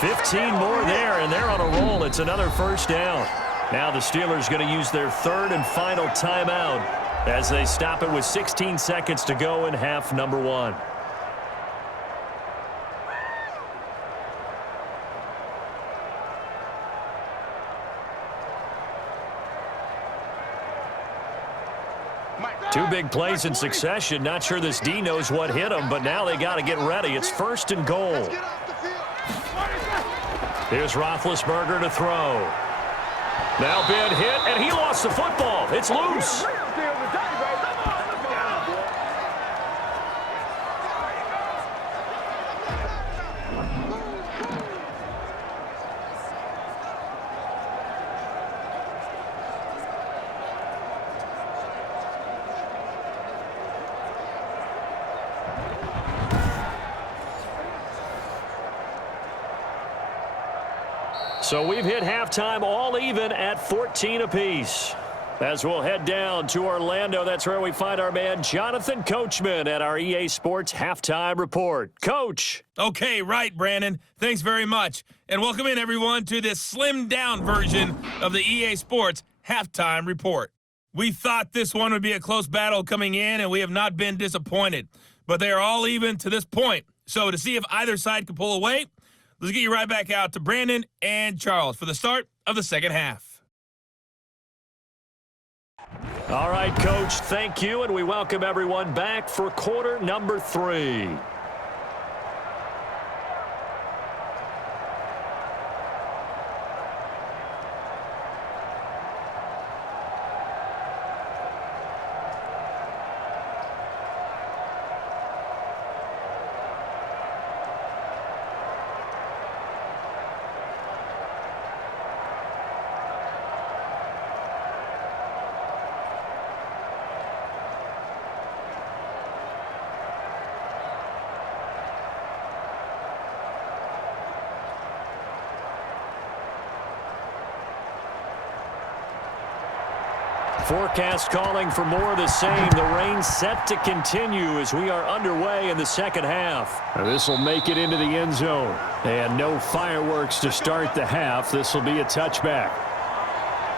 15 more there, and they're on a roll. It's another first down. Now the Steelers going to use their 3rd and final timeout as they stop it with 16 seconds to go in half number 1. Two big plays in succession. Not sure this D knows what hit him, but now they got to get ready. It's 1st and goal. Here's Roethlisberger to throw. Now been hit, and he lost the football. It's loose. So we've hit halftime all even at 14 apiece. As we'll head down to Orlando, that's where we find our man Jonathan Coachman at our EA Sports Halftime Report. Coach. Okay, right, Brandon. Thanks very much. And welcome in, everyone, to this slimmed-down version of the EA Sports Halftime Report. We thought this one would be a close battle coming in, and we have not been disappointed. But they are all even to this point. So to see if either side can pull away, let's get you right back out to Brandon and Charles for the start of the second half. All right, Coach, thank you, and we welcome everyone back for quarter number 3. Forecast calling for more of the same. The rain set to continue as we are underway in the second half. This will make it into the end zone. And no fireworks to start the half. This will be a touchback.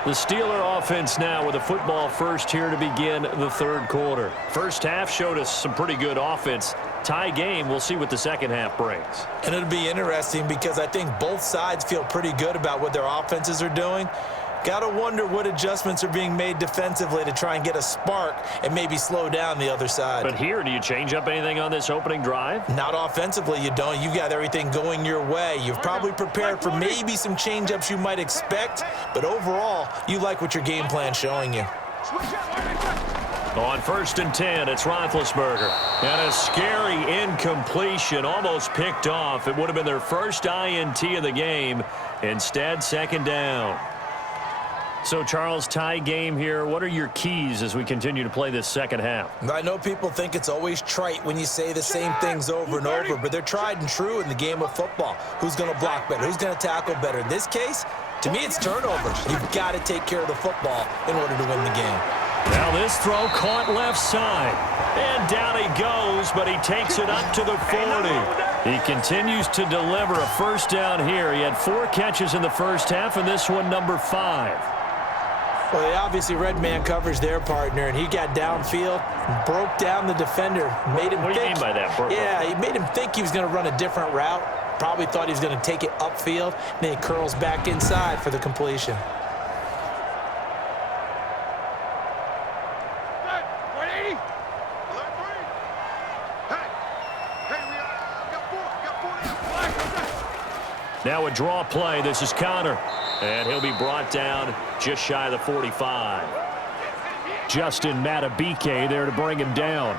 The Steeler offense now with a football first here to begin the third quarter. First half showed us some pretty good offense. Tie game. We'll see what the second half brings. And it'll be interesting because I think both sides feel pretty good about what their offenses are doing. Got to wonder what adjustments are being made defensively to try and get a spark and maybe slow down the other side. But here, do you change up anything on this opening drive? Not offensively, you don't. You got everything going your way. You've probably prepared for maybe some change-ups you might expect, but overall, you like what your game plan's showing you. On 1st and 10, it's Roethlisberger. And a scary incompletion, almost picked off. It would have been their first INT of the game. Instead, second down. So, Charles, tie game here. What are your keys as we continue to play this second half? I know people think it's always trite when you say the same things over and over, but they're tried and true in the game of football. Who's going to block better? Who's going to tackle better? In this case, to me, it's turnovers. You've got to take care of the football in order to win the game. Now this throw caught left side. And down he goes, but he takes it up to the 40. He continues to deliver a first down here. He had 4 catches in the first half, and this one number 5. Well, they obviously read man coverage their partner, and he got downfield, broke down the defender, made him think. What do you mean by that? Yeah, he made him think he was going to run a different route. Probably thought he was going to take it upfield, and then he curls back inside for the completion. Now a draw play. This is Connor. And he'll be brought down just shy of the 45. Justin Matabike there to bring him down.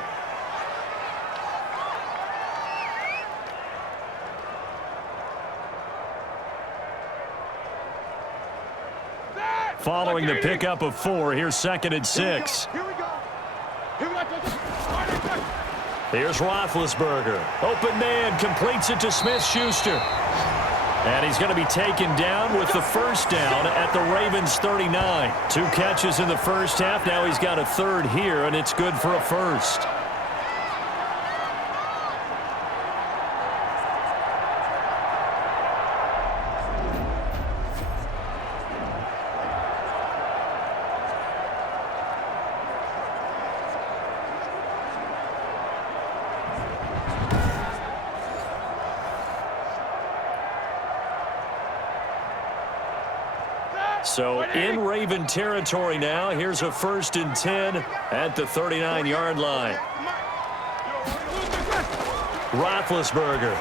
Following the pickup of 4, here's 2nd and 6. Here's Roethlisberger. Open man, completes it to Smith-Schuster. And he's going to be taken down with the first down at the Ravens 39. 2 catches in the first half. Now he's got a 3rd here, and it's good for a first. So in Raven territory now. Here's a 1st and 10 at the 39-yard line. Roethlisberger.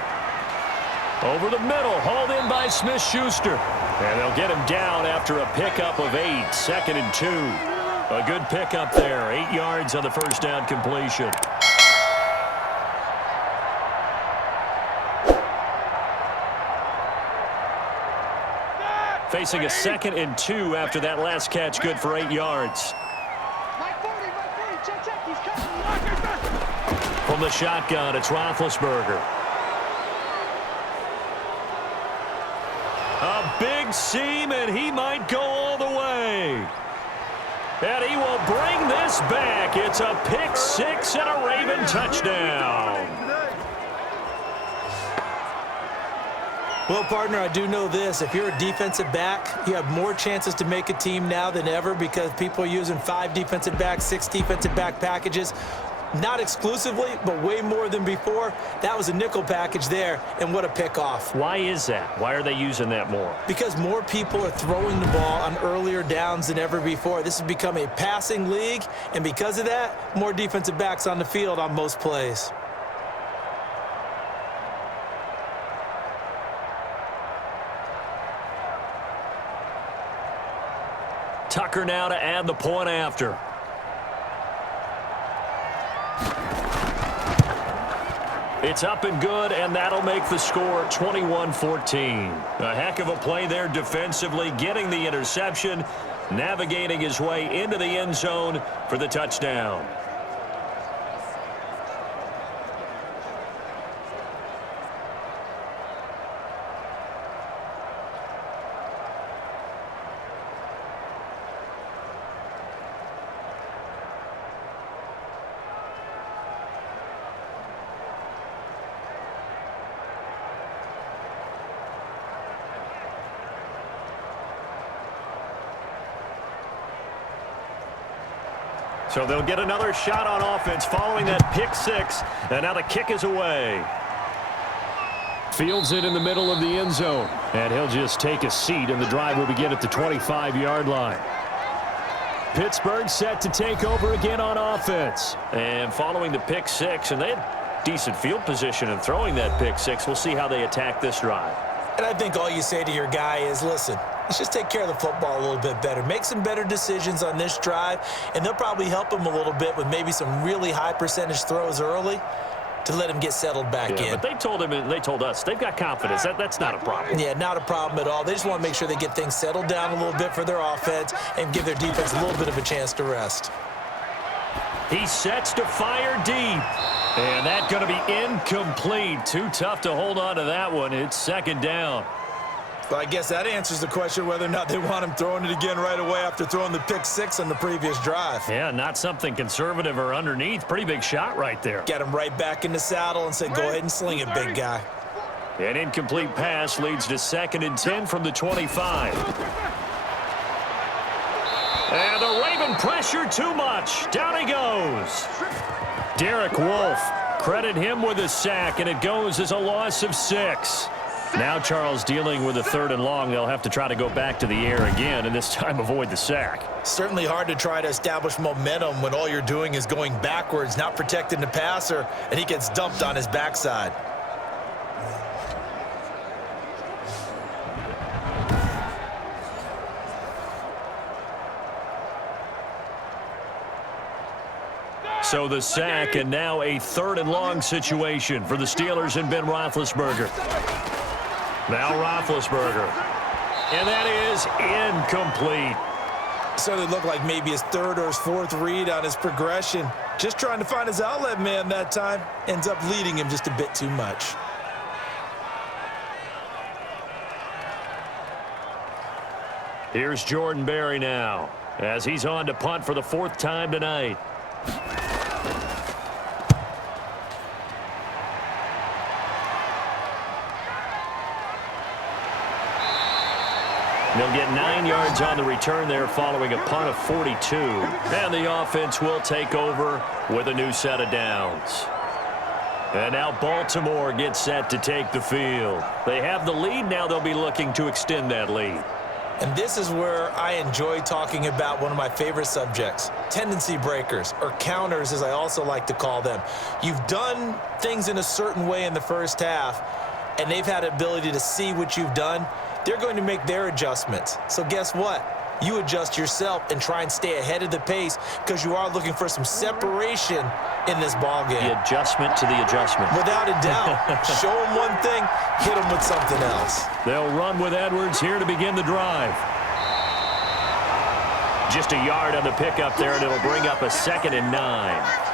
Over the middle, hauled in by Smith-Schuster. And they'll get him down after a pickup of 8, 2nd and 2. A good pickup there, 8 yards on the first down completion. Facing a 2nd and 2 after that last catch, good for 8 yards. From the shotgun, it's Roethlisberger. A big seam, and he might go all the way. And he will bring this back. It's a pick 6 and a Raven touchdown. Well, partner, I do know this. If you're a defensive back, you have more chances to make a team now than ever because people are using 5 defensive backs, 6 defensive back packages. Not exclusively, but way more than before. That was a nickel package there, and what a pickoff. Why is that? Why are they using that more? Because more people are throwing the ball on earlier downs than ever before. This has become a passing league, and because of that, more defensive backs on the field on most plays. Tucker now to add the point after. It's up and good, and that'll make the score 21-14. A heck of a play there defensively, getting the interception, navigating his way into the end zone for the touchdown. So they'll get another shot on offense following that pick six, and now the kick is away. Fields it in the middle of the end zone, and he'll just take a seat, and the drive will begin at the 25-yard line. Pittsburgh set to take over again on offense. And following the pick six, and they had decent field position in throwing that pick six. We'll see how they attack this drive. And I think all you say to your guy is, listen, let's just take care of the football a little bit better. Make some better decisions on this drive, and they'll probably help him a little bit with maybe some really high percentage throws early to let him get settled back in. But they told him, and they told us, they've got confidence. That's not a problem. Yeah, not a problem at all. They just want to make sure they get things settled down a little bit for their offense and give their defense a little bit of a chance to rest. He sets to fire deep. And that's going to be incomplete. Too tough to hold on to that one. It's second down. Well, I guess that answers the question whether or not they want him throwing it again right away after throwing the pick six on the previous drive. Yeah, not something conservative or underneath. Pretty big shot right there. Get him right back in the saddle and say, go ahead and sling it, big guy. An incomplete pass leads to 2nd and 10 from the 25. And the Raven pressure too much. Down he goes. Derek Wolf, credit him with a sack, and it goes as a loss of 6. Now Charles dealing with a 3rd and long. They'll have to try to go back to the air again, and this time avoid the sack. Certainly hard to try to establish momentum when all you're doing is going backwards, not protecting the passer, and he gets dumped on his backside. So the sack, and now a 3rd and long situation for the Steelers and Ben Roethlisberger. Now Roethlisberger. And that is incomplete. Certainly looked like maybe his 3rd or his 4th read on his progression. Just trying to find his outlet man that time. Ends up leading him just a bit too much. Here's Jordan Berry now, as he's on to punt for the 4th time tonight. They'll get 9 yards on the return there following a punt of 42. And the offense will take over with a new set of downs. And now Baltimore gets set to take the field. They have the lead. Now they'll be looking to extend that lead. And this is where I enjoy talking about one of my favorite subjects, tendency breakers, or counters as I also like to call them. You've done things in a certain way in the first half, and they've had the ability to see what you've done. They're going to make their adjustments. So guess what? You adjust yourself and try and stay ahead of the pace because you are looking for some separation in this ballgame. The adjustment to the adjustment. Without a doubt. Show them one thing, hit them with something else. They'll run with Edwards here to begin the drive. Just a yard on the pickup there, and it'll bring up a 2nd and 9.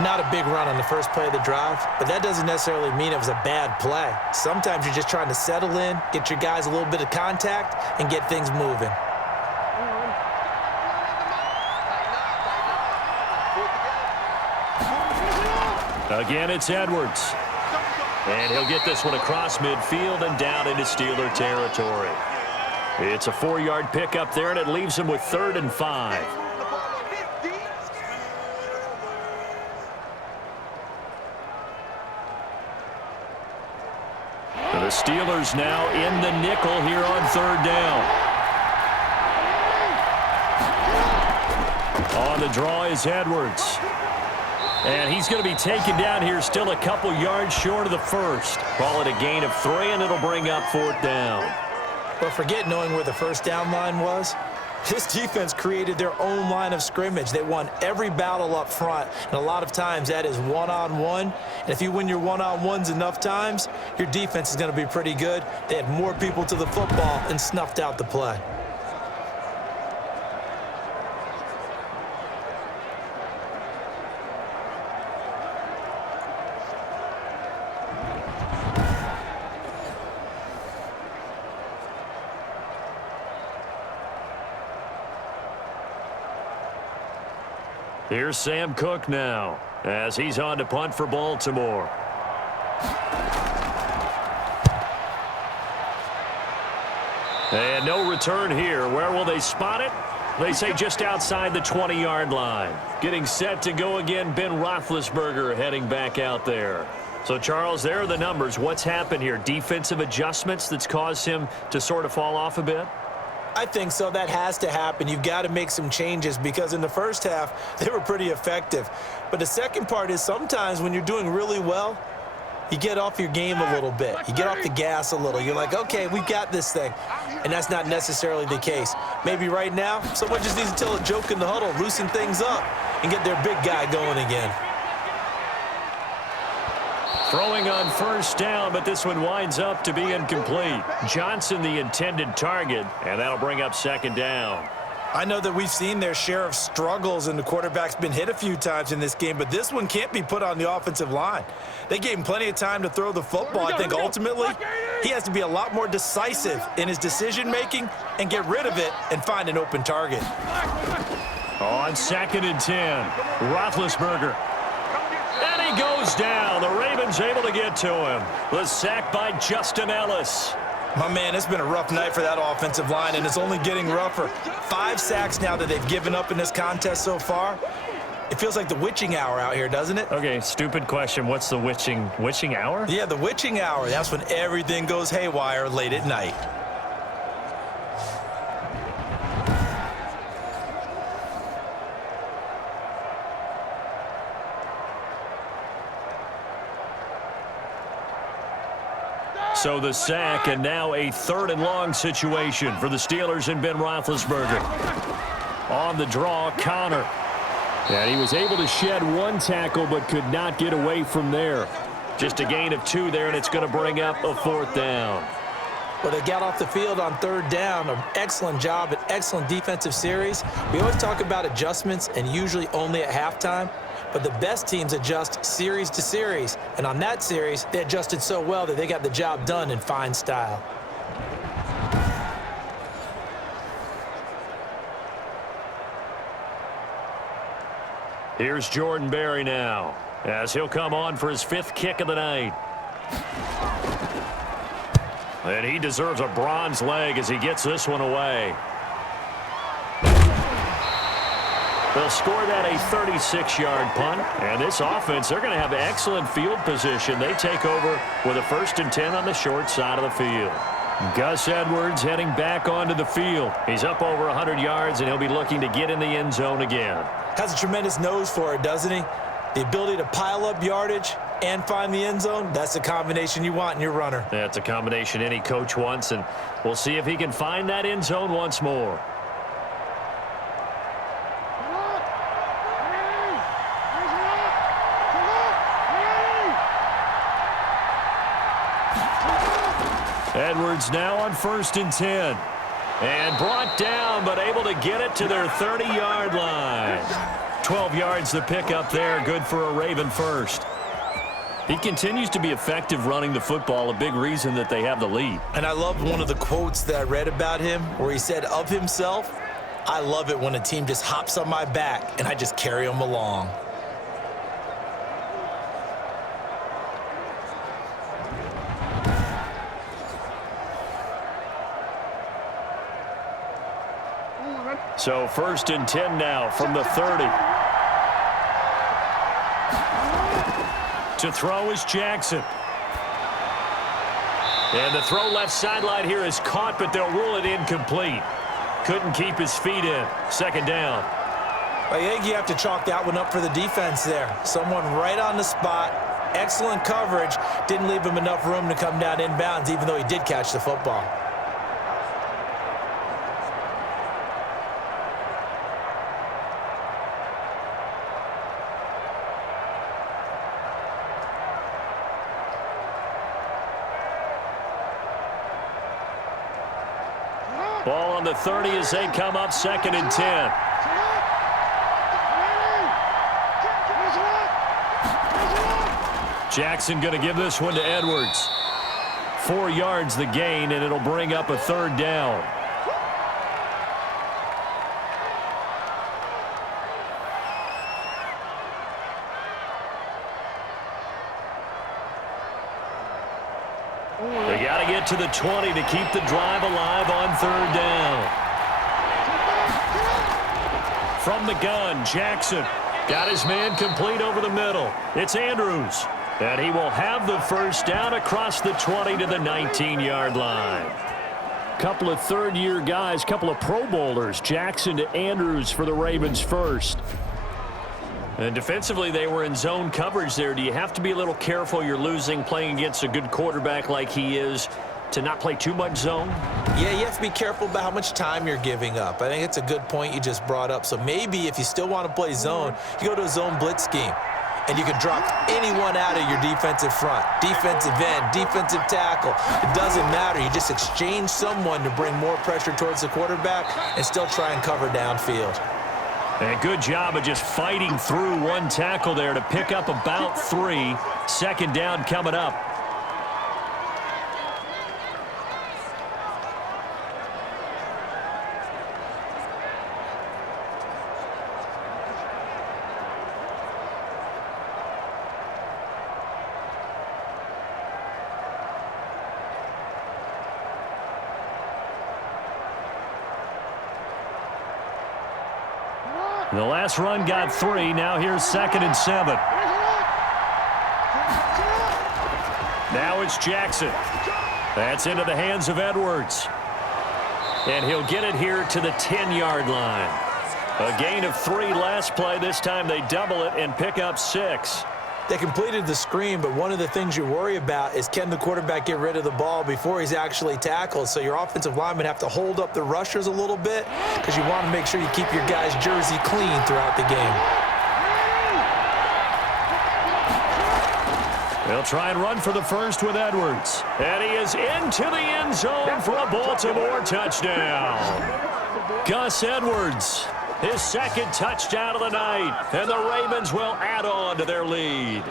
Not a big run on the first play of the drive, but that doesn't necessarily mean it was a bad play. Sometimes you're just trying to settle in, get your guys a little bit of contact, and get things moving. Again, it's Edwards. And he'll get this one across midfield and down into Steeler territory. It's a 4-yard pickup there, and it leaves him with 3rd and 5. Steelers now in the nickel here on third down. On the draw is Edwards. And he's going to be taken down here still a couple yards short of the first. Call it a gain of 3, and it'll bring up fourth down. But forget knowing where the first down line was. This defense created their own line of scrimmage. They won every battle up front, and a lot of times that is one-on-one. And if you win your one-on-ones enough times, your defense is going to be pretty good. They had more people to the football and snuffed out the play. Here's Sam Cook now as he's on to punt for Baltimore. And no return here. Where will they spot it? They say just outside the 20-yard line. Getting set to go again, Ben Roethlisberger heading back out there. So, Charles, there are the numbers. What's happened here? Defensive adjustments that's caused him to sort of fall off a bit? I think so. That has to happen. You've got to make some changes because in the first half, they were pretty effective. But the second part is sometimes when you're doing really well, you get off your game a little bit. You get off the gas a little. You're like, okay, we've got this thing. And that's not necessarily the case. Maybe right now, someone just needs to tell a joke in the huddle, loosen things up, and get their big guy going again. Throwing on first down, but this one winds up to be incomplete. Johnson the intended target, and that'll bring up second down. I know that we've seen their share of struggles, and the quarterback's been hit a few times in this game, but this one can't be put on the offensive line. They gave him plenty of time to throw the football. I think ultimately he has to be a lot more decisive in his decision-making and get rid of it and find an open target. On 2nd and 10, Roethlisberger. And he goes down. The Ravens able to get to him. The sack by Justin Ellis. My man, it's been a rough night for that offensive line, and it's only getting rougher. 5 sacks now that they've given up in this contest so far. It feels like the witching hour out here, doesn't it? Okay, stupid question. What's the witching hour? Yeah, the witching hour. That's when everything goes haywire late at night. So the sack, and now a 3rd and long situation for the Steelers and Ben Roethlisberger. On the draw, Connor. And he was able to shed 1 tackle, but could not get away from there. Just a gain of 2 there, and it's going to bring up a 4th down. Well, they got off the field on 3rd down. An excellent job, an excellent defensive series. We always talk about adjustments, and usually only at halftime. But the best teams adjust series to series. And on that series, they adjusted so well that they got the job done in fine style. Here's Jordan Berry now, as he'll come on for his 5th kick of the night. And he deserves a bronze leg as he gets this one away. They'll score that a 36-yard punt. And this offense, they're going to have excellent field position. They take over with a 1st and 10 on the short side of the field. Gus Edwards heading back onto the field. He's up over 100 yards, and he'll be looking to get in the end zone again. Has a tremendous nose for it, doesn't he? The ability to pile up yardage and find the end zone, that's the combination you want in your runner. That's a combination any coach wants, and we'll see if he can find that end zone once more. Edwards now on 1st and 10. And brought down, but able to get it to their 30-yard line. 12 yards the pick up there. Good for a Raven first. He continues to be effective running the football, a big reason that they have the lead. And I love one of the quotes that I read about him where he said of himself, "I love it when a team just hops on my back and I just carry them along." So 1st and 10 now from the 30. To throw is Jackson. And the throw left sideline here is caught, but they'll rule it incomplete. Couldn't keep his feet in. Second down. I think you have to chalk that one up for the defense there. Someone right on the spot. Excellent coverage. Didn't leave him enough room to come down inbounds, even though he did catch the football. Ball on the 30 as they come up 2nd and 10. Jackson going to give this one to Edwards. 4 yards the gain, and it'll bring up a 3rd down. They got to get to the 20 to keep the drive alive on 3rd down. From the gun, Jackson got his man complete over the middle. It's Andrews. And he will have the 1st down across the 20 to the 19-yard line. Couple of third-year guys, couple of Pro Bowlers. Jackson to Andrews for the Ravens first. And defensively, they were in zone coverage there. Do you have to be a little careful? You're losing playing against a good quarterback like he is to not play too much zone? Yeah, you have to be careful about how much time you're giving up. I think it's a good point you just brought up. So maybe if you still want to play zone, you go to a zone blitz scheme. And you can drop anyone out of your defensive front, defensive end, defensive tackle. It doesn't matter. You just exchange someone to bring more pressure towards the quarterback and still try and cover downfield. And good job of just fighting through one tackle there to pick up about 3. 2nd down coming up. The last run got 3. Now here's 2nd and 7. Now it's Jackson. That's into the hands of Edwards. And he'll get it here to the 10-yard line. A gain of 3 last play. This time they double it and pick up 6. They completed the screen, but one of the things you worry about is can the quarterback get rid of the ball before he's actually tackled? So your offensive linemen have to hold up the rushers a little bit because you want to make sure you keep your guy's jersey clean throughout the game. They'll try and run for the first with Edwards. And he is into the end zone for a Baltimore touchdown. Gus Edwards, his 2nd touchdown of the night. And the Ravens will add on to their lead.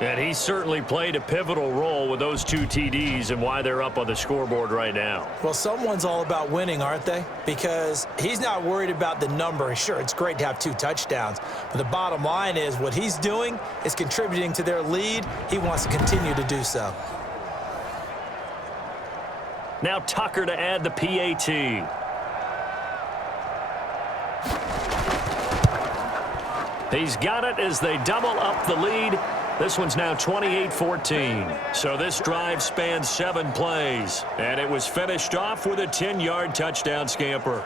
And he certainly played a pivotal role with those 2 TDs and why they're up on the scoreboard right now. Well, someone's all about winning, aren't they? Because he's not worried about the number. Sure, it's great to have 2 touchdowns. But the bottom line is what he's doing is contributing to their lead. He wants to continue to do so. Now Tucker to add the PAT. He's got it as they double up the lead. This one's now 28-14. So this drive spans 7 plays. And it was finished off with a 10-yard touchdown scamper.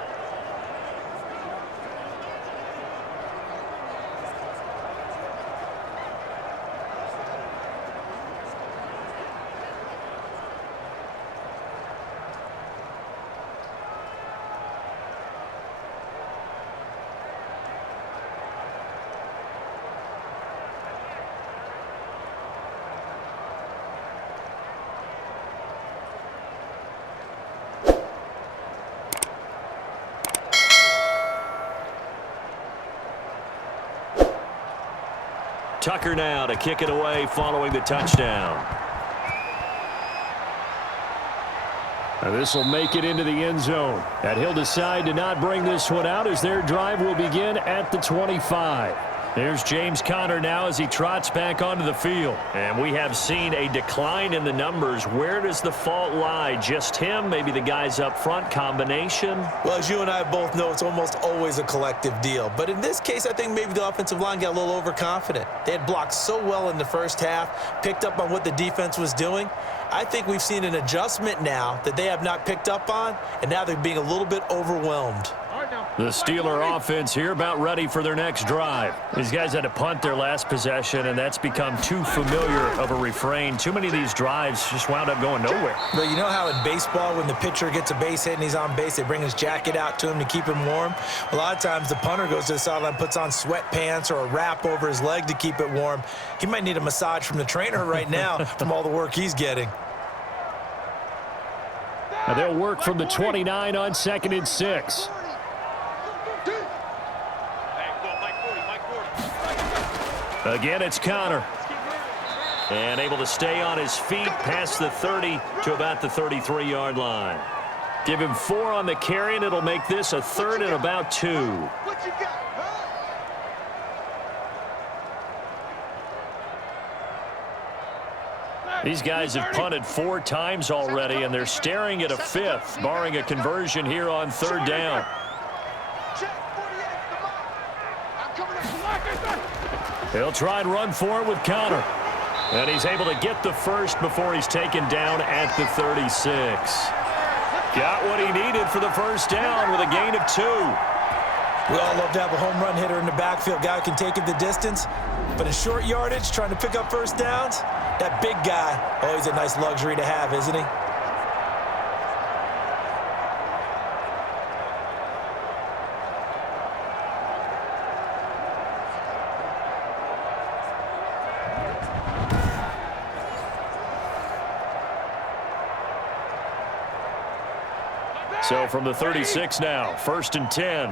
Tucker now to kick it away following the touchdown. And this will make it into the end zone. And he'll decide to not bring this one out as their drive will begin at the 25. There's James Conner now as he trots back onto the field. And we have seen a decline in the numbers. Where does the fault lie? Just him? Maybe the guys up front? Combination? Well, as you and I both know, it's almost always a collective deal. But in this case, I think maybe the offensive line got a little overconfident. They had blocked so well in the first half, picked up on what the defense was doing. I think we've seen an adjustment now that they have not picked up on, and now they're being a little bit overwhelmed. The Steeler offense here about ready for their next drive. These guys had to punt their last possession, and that's become too familiar of a refrain. Too many of these drives just wound up going nowhere. But you know how in baseball, when the pitcher gets a base hit and he's on base, they bring his jacket out to him to keep him warm? A lot of times the punter goes to the sideline, puts on sweatpants or a wrap over his leg to keep it warm. He might need a massage from the trainer right now from all the work he's getting. Now they'll work from the 29 on 2nd and 6. Again, it's Conner. And able to stay on his feet past the 30 to about the 33-yard line. Give him 4 on the carry, and it'll make this a 3rd and about 2. What you got, huh? These guys have punted 4 times already, and they're staring at a 5th, barring a conversion here on 3rd down. He'll try and run for it with Conner. And he's able to get the first before he's taken down at the 36. Got what he needed for the first down with a gain of 2. We all love to have a home run hitter in the backfield, guy who can take it the distance. But in short yardage, trying to pick up first downs, that big guy, always a nice luxury to have, isn't he? So from the 36 now, 1st and 10.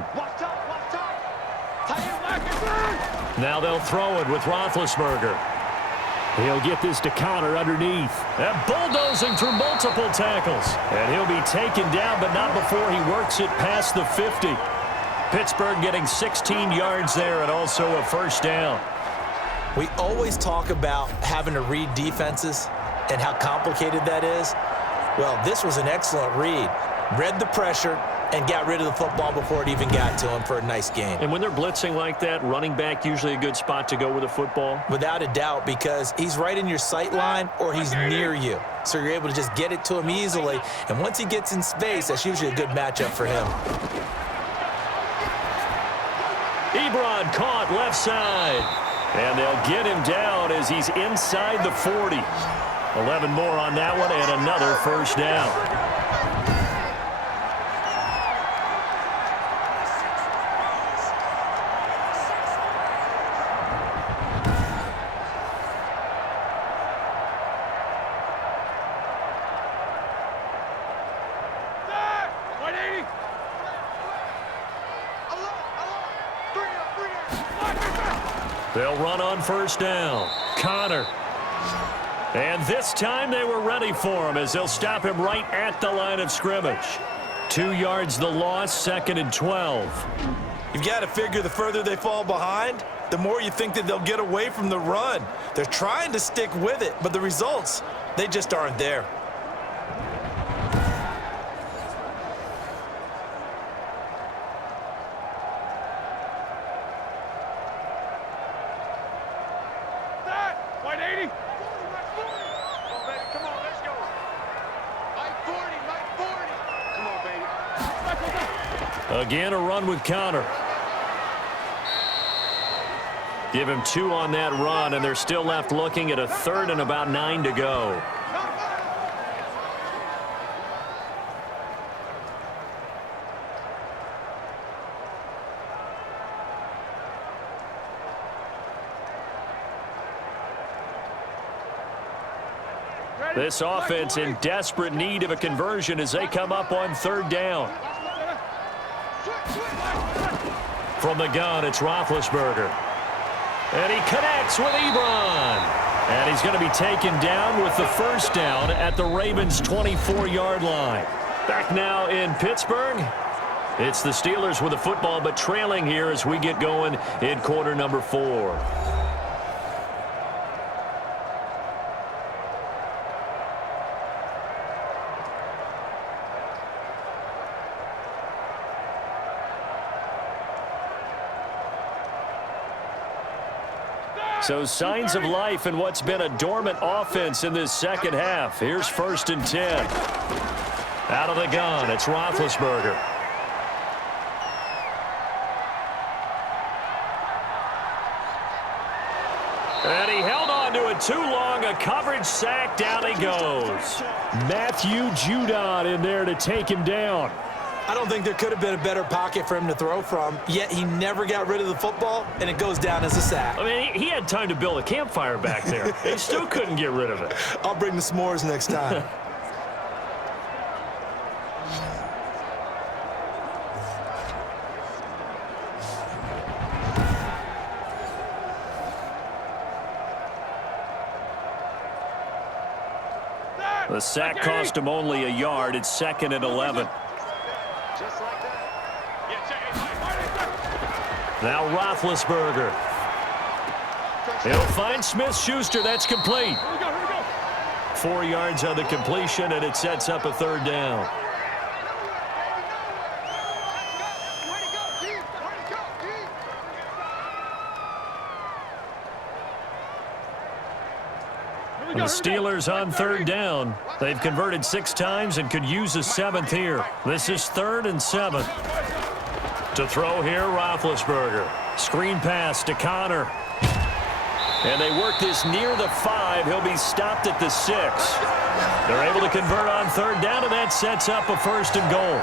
Now they'll throw it with Roethlisberger. He'll get this to Conner underneath. And bulldozing through multiple tackles. And he'll be taken down, but not before he works it past the 50. Pittsburgh getting 16 yards there and also a first down. We always talk about having to read defenses and how complicated that is. Well, this was an excellent read. Read the pressure and got rid of the football before it even got to him for a nice game. And when they're blitzing like that, running back usually a good spot to go with the football? Without a doubt, because he's right in your sight line or he's near you. So you're able to just get it to him easily. And once he gets in space, that's usually a good matchup for him. Ebron caught left side. And they'll get him down as he's inside the 40. 11 more on that one and another first down. They'll run on first down. Conner. And this time they were ready for him as they'll stop him right at the line of scrimmage. 2 yards the loss, 2nd and 12. You've got to figure the further they fall behind, the more you think that they'll get away from the run. They're trying to stick with it, but the results, they just aren't there. Again, a run with Conner. Give him 2 on that run, and they're still left looking at a 3rd and about 9 to go. This offense in desperate need of a conversion as they come up on 3rd down. From the gun, it's Roethlisberger. And he connects with Ebron. And he's going to be taken down with the first down at the Ravens' 24-yard line. Back now in Pittsburgh. It's the Steelers with the football, but trailing here as we get going in quarter number 4. So signs of life in what's been a dormant offense in this second half. Here's 1st and 10. Out of the gun, it's Roethlisberger. And he held on to it too long. A coverage sack. Down he goes. Matthew Judon in there to take him down. I don't think there could have been a better pocket for him to throw from, yet he never got rid of the football, and it goes down as a sack. I mean, he had time to build a campfire back there. He still couldn't get rid of it. I'll bring the s'mores next time. The sack cost him only a yard. It's 2nd and 11. Just like that. Now Roethlisberger. He'll find Smith-Schuster. That's complete. 4 yards on the completion, and it sets up a 3rd down. The Steelers on 3rd down. They've converted 6 times and could use a 7th here. This is 3rd and 7. To throw here, Roethlisberger. Screen pass to Connor. And they work this near the 5. He'll be stopped at the 6. They're able to convert on 3rd down, and that sets up a 1st and goal.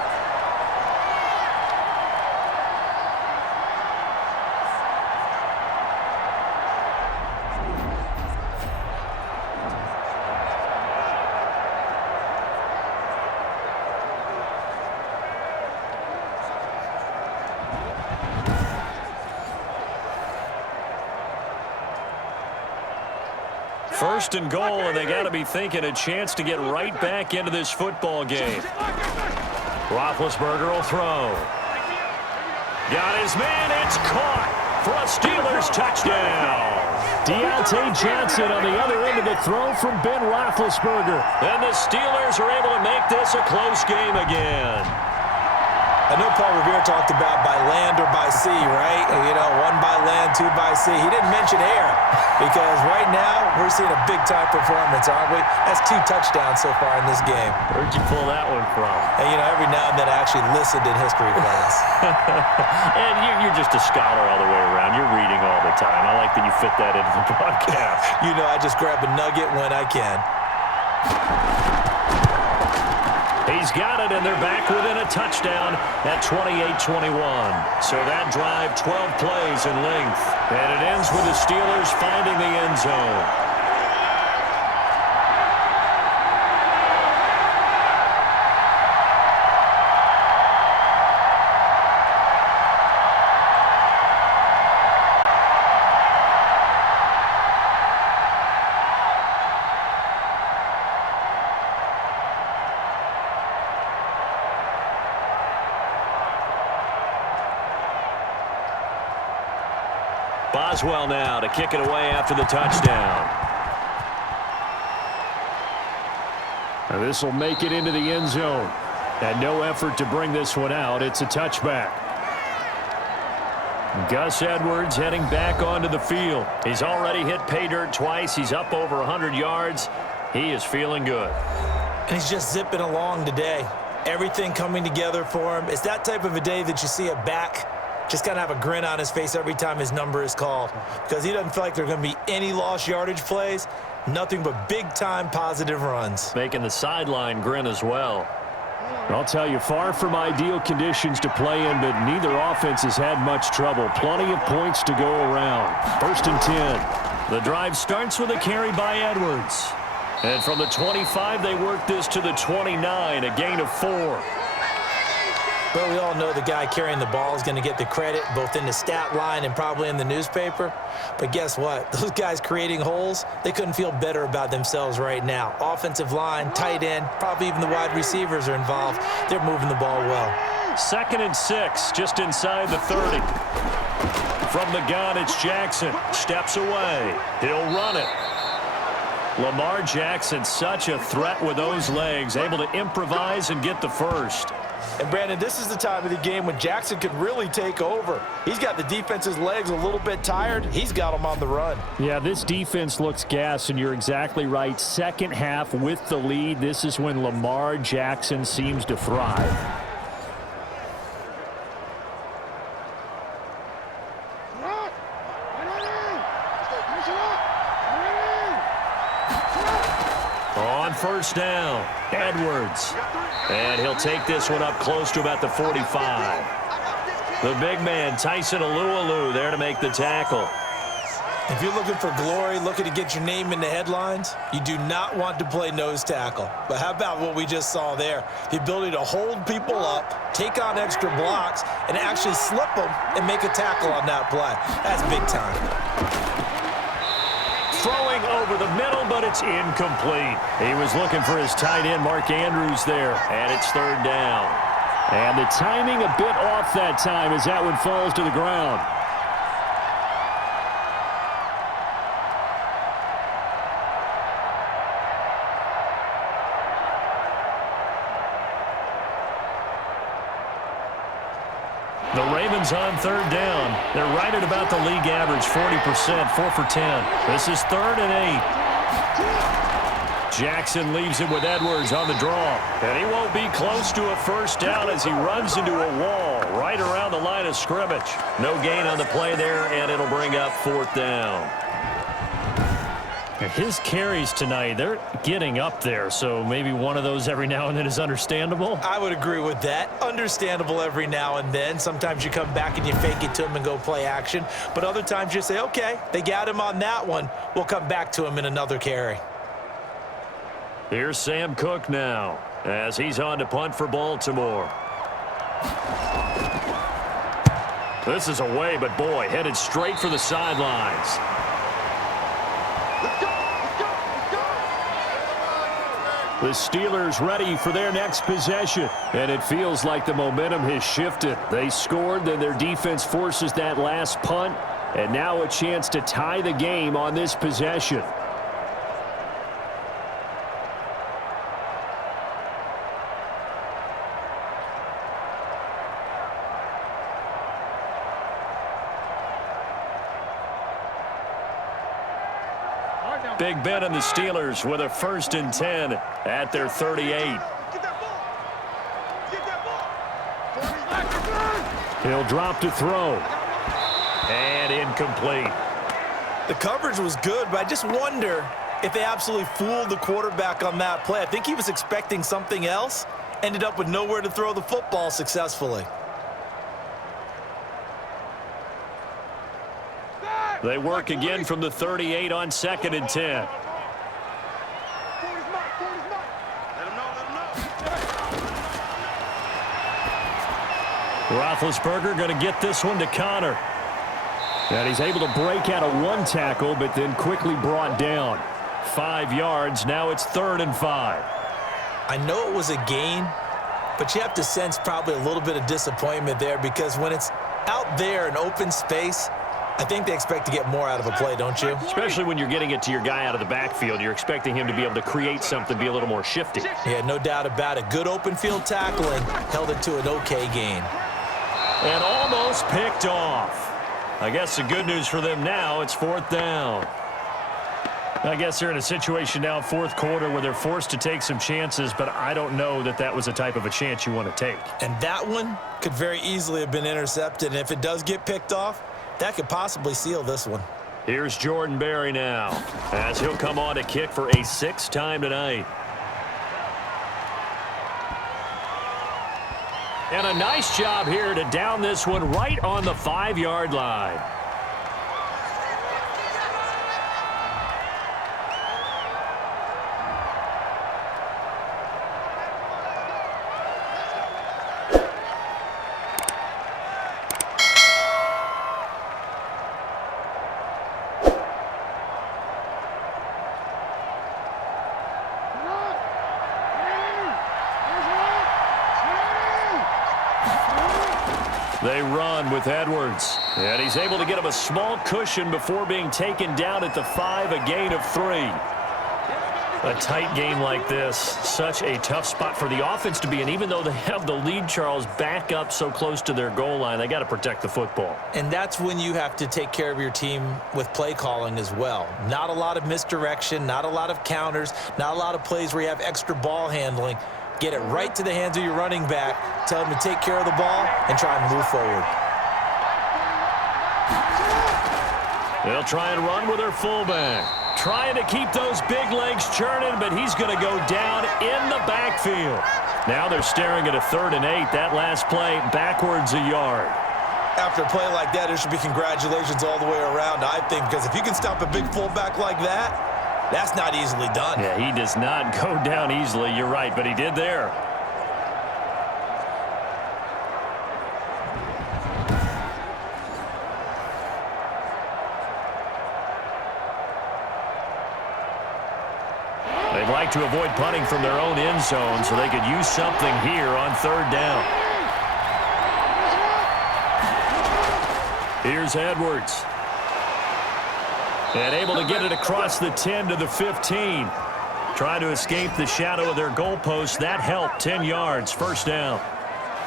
First and goal, and they got to be thinking a chance to get right back into this football game. Roethlisberger will throw. Got his man. It's caught for a Steelers touchdown. Deontay Johnson on the other end of the throw from Ben Roethlisberger. And the Steelers are able to make this a close game again. I know Paul Revere talked about by land or by sea, right? You know, 1 by land, 2 by sea. He didn't mention air because right now we're seeing a big-time performance, aren't we? That's 2 touchdowns so far in this game. Where'd you pull that one from? And, you know, every now and then I actually listened in history class. And you're just a scholar all the way around. You're reading all the time. I like that you fit that into the broadcast. You know, I just grab a nugget when I can. He's got it, and they're back within a touchdown at 28-21. So that drive, 12 plays in length. And it ends with the Steelers finding the end zone. Boswell now to kick it away after the touchdown. And this will make it into the end zone. And no effort to bring this one out. It's a touchback. Gus Edwards heading back onto the field. He's already hit pay dirt twice. He's up over 100 yards. He is feeling good. And he's just zipping along today. Everything coming together for him. It's that type of a day that you see a back just kind of have a grin on his face every time his number is called because he doesn't feel like there are going to be any lost yardage plays, nothing but big-time positive runs. Making the sideline grin as well. I'll tell you, far from ideal conditions to play in, but neither offense has had much trouble. Plenty of points to go around. 1st and 10. The drive starts with a carry by Edwards. And from the 25, they work this to the 29, a gain of 4. But we all know the guy carrying the ball is going to get the credit both in the stat line and probably in the newspaper. But guess what? Those guys creating holes, they couldn't feel better about themselves right now. Offensive line, tight end, probably even the wide receivers are involved. They're moving the ball well. 2nd and 6, just inside the 30. From the gun, it's Jackson. Steps away. He'll run it. Lamar Jackson, such a threat with those legs, able to improvise and get the first. And, Brandon, this is the time of the game when Jackson can really take over. He's got the defense's legs a little bit tired. He's got them on the run. Yeah, this defense looks gassed, and you're exactly right. Second half with the lead, this is when Lamar Jackson seems to thrive. On first down, Edwards. And he'll take this one up close to about the 45. The big man, Tyson Alualu, there to make the tackle. If you're looking for glory, looking to get your name in the headlines, you do not want to play nose tackle. But how about what we just saw there? The ability to hold people up, take on extra blocks, and actually slip them and make a tackle on that play. That's big time. Throwing over the middle, but it's incomplete. He was looking for his tight end, Mark Andrews, there, and it's 3rd down. And the timing a bit off that time as that one falls to the ground. The Ravens on 3rd down. They're right at about the league average, 40%, 4 for 10. This is 3rd and 8. Jackson leaves it with Edwards on the draw. And he won't be close to a first down as he runs into a wall right around the line of scrimmage. No gain on the play there, and it'll bring up 4th down. His carries tonight, they're getting up there, so maybe one of those every now and then is understandable. I would agree with that. Understandable every now and then. Sometimes you come back and you fake it to him and go play action. But other times you say, okay, they got him on that one. We'll come back to him in another carry. Here's Sam Cook now as he's on to punt for Baltimore. This is away, but boy, headed straight for the sidelines. The Steelers ready for their next possession. And it feels like the momentum has shifted. They scored, then their defense forces that last punt. And now a chance to tie the game on this possession. Big Ben and the Steelers with a 1st and 10 at their 38. He'll drop to throw. And incomplete. The coverage was good, but I just wonder if they absolutely fooled the quarterback on that play. I think he was expecting something else, ended up with nowhere to throw the football successfully. They work again from the 38 on 2nd and 10. Roethlisberger going to get this one to Connor. And he's able to break out of one tackle, but then quickly brought down. 5 yards. Now it's 3rd and 5. I know it was a gain, but you have to sense probably a little bit of disappointment there because when it's out there in open space, I think they expect to get more out of a play, don't you? Especially when you're getting it to your guy out of the backfield. You're expecting him to be able to create something, be a little more shifty. Yeah, no doubt about it. Good open field tackling held it to an okay gain. And almost picked off. I guess the good news for them now, it's 4th down. I guess they're in a situation now, 4th quarter, where they're forced to take some chances, but I don't know that that was the type of a chance you want to take. And that one could very easily have been intercepted, and if it does get picked off, that could possibly seal this one. Here's Jordan Berry now, as he'll come on to kick for a 6th time tonight. And a nice job here to down this one right on the 5-yard line. They run with Edwards. And he's able to get him a small cushion before being taken down at the 5, a gain of 3. A tight game like this, such a tough spot for the offense to be in. Even though they have the lead, Charles, back up so close to their goal line, they got to protect the football. And that's when you have to take care of your team with play calling as well. Not a lot of misdirection, not a lot of counters, not a lot of plays where you have extra ball handling. Get it right to the hands of your running back, tell him to take care of the ball, and try and move forward. They'll try and run with their fullback. Trying to keep those big legs churning, but he's going to go down in the backfield. Now they're staring at a 3rd and 8. That last play, backwards a yard. After a play like that, there should be congratulations all the way around, I think, because if you can stop a big fullback like that, that's not easily done. Yeah, he does not go down easily. You're right, but he did there. They'd like to avoid punting from their own end zone so they could use something here on 3rd down. Here's Edwards. And able to get it across the 10 to the 15. Trying to escape the shadow of their goalpost. That helped. 10 yards. 1st down.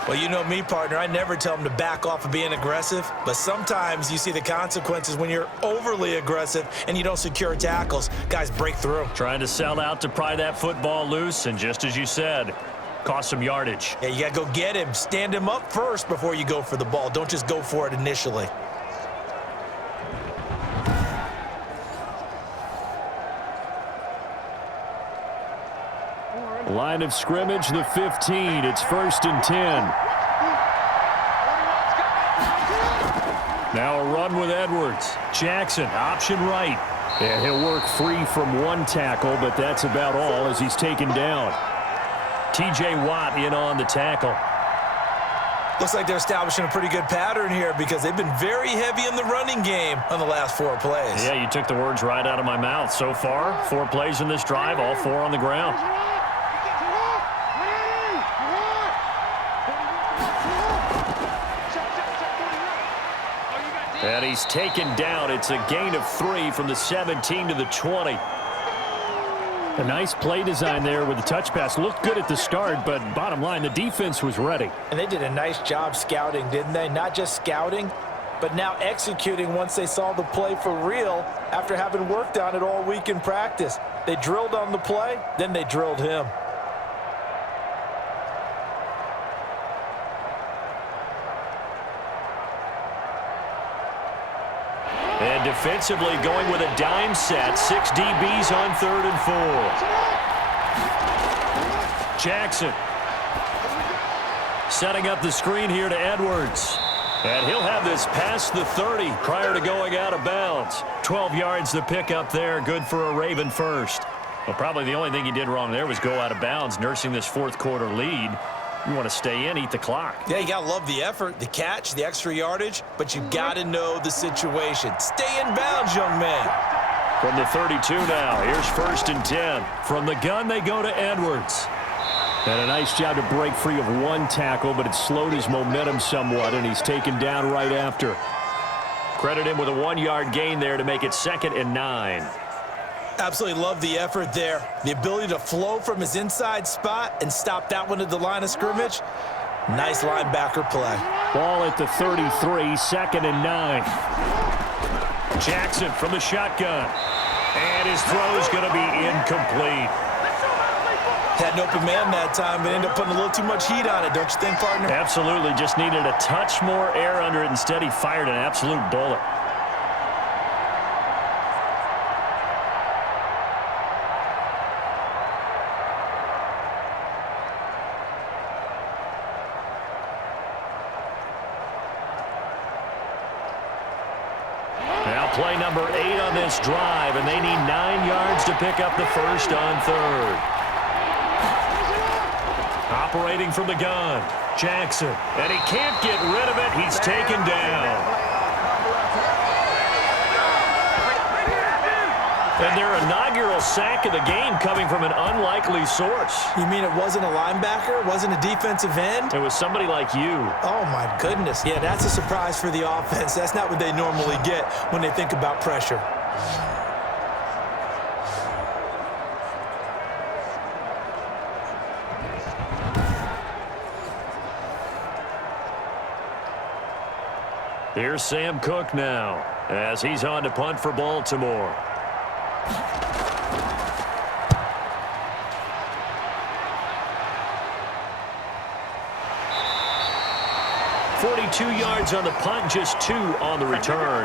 Well, you know me, partner. I never tell them to back off of being aggressive, but sometimes you see the consequences when you're overly aggressive and you don't secure tackles. Guys break through. Trying to sell out to pry that football loose, and just as you said, cost some yardage. Yeah, you got to go get him. Stand him up first before you go for the ball. Don't just go for it initially. Line of scrimmage, the 15. It's 1st and 10. Now a run with Edwards. Jackson, option right. And he'll work free from one tackle, but that's about all as he's taken down. T.J. Watt in on the tackle. Looks like they're establishing a pretty good pattern here because they've been very heavy in the running game on the last 4 plays. Yeah, you took the words right out of my mouth. So far, 4 plays in this drive, all 4 on the ground. And he's taken down. It's a gain of 3 from the 17 to the 20. A nice play design there with the touch pass. Looked good at the start, but bottom line, the defense was ready. And they did a nice job scouting, didn't they? Not just scouting, but now executing once they saw the play for real after having worked on it all week in practice. They drilled on the play, then they drilled him. And defensively going with a dime set. 6 DBs on 3rd and 4. Jackson. Setting up the screen here to Edwards. And he'll have this past the 30 prior to going out of bounds. 12 yards to pick up there. Good for a Raven first. Well, probably the only thing he did wrong there was go out of bounds, nursing this 4th quarter lead. You want to stay in, eat the clock. Yeah, you got to love the effort, the catch, the extra yardage, but you got to know the situation. Stay in bounds, young man. From the 32 now, here's 1st and 10. From the gun, they go to Edwards. And a nice job to break free of one tackle, but it slowed his momentum somewhat, and he's taken down right after. Credit him with a 1-yard gain there to make it 2nd and 9. Absolutely love the effort there. The ability to flow from his inside spot and stop that one at the line of scrimmage. Nice linebacker play. Ball at the 33, 2nd and 9. Jackson from the shotgun. And his throw's going to be incomplete. Had an open man that time, but ended up putting a little too much heat on it, don't you think, partner? Absolutely. Just needed a touch more air under it. Instead, he fired an absolute bullet. Play number 8 on this drive, and they need 9 yards to pick up the first on 3rd. Operating from the gun, Jackson, and he can't get rid of it. He's taken down. And their inaugural sack of the game coming from an unlikely source. You mean it wasn't a linebacker? It wasn't a defensive end? It was somebody like you. Oh, my goodness. Yeah, that's a surprise for the offense. That's not what they normally get when they think about pressure. Here's Sam Cook now as he's on to punt for Baltimore. 42 yards on the punt, just 2 on the return.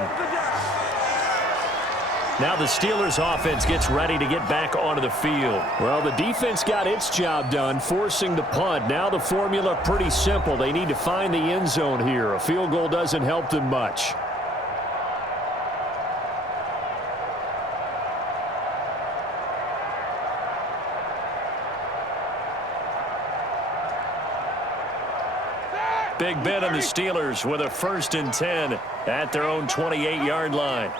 Now the Steelers offense gets ready to get back onto the field. Well, the defense got its job done, forcing the punt. Now the formula pretty simple. They need to find the end zone here. A field goal doesn't help them much. Big Ben and the Steelers with a 1st and 10 at their own 28-yard line.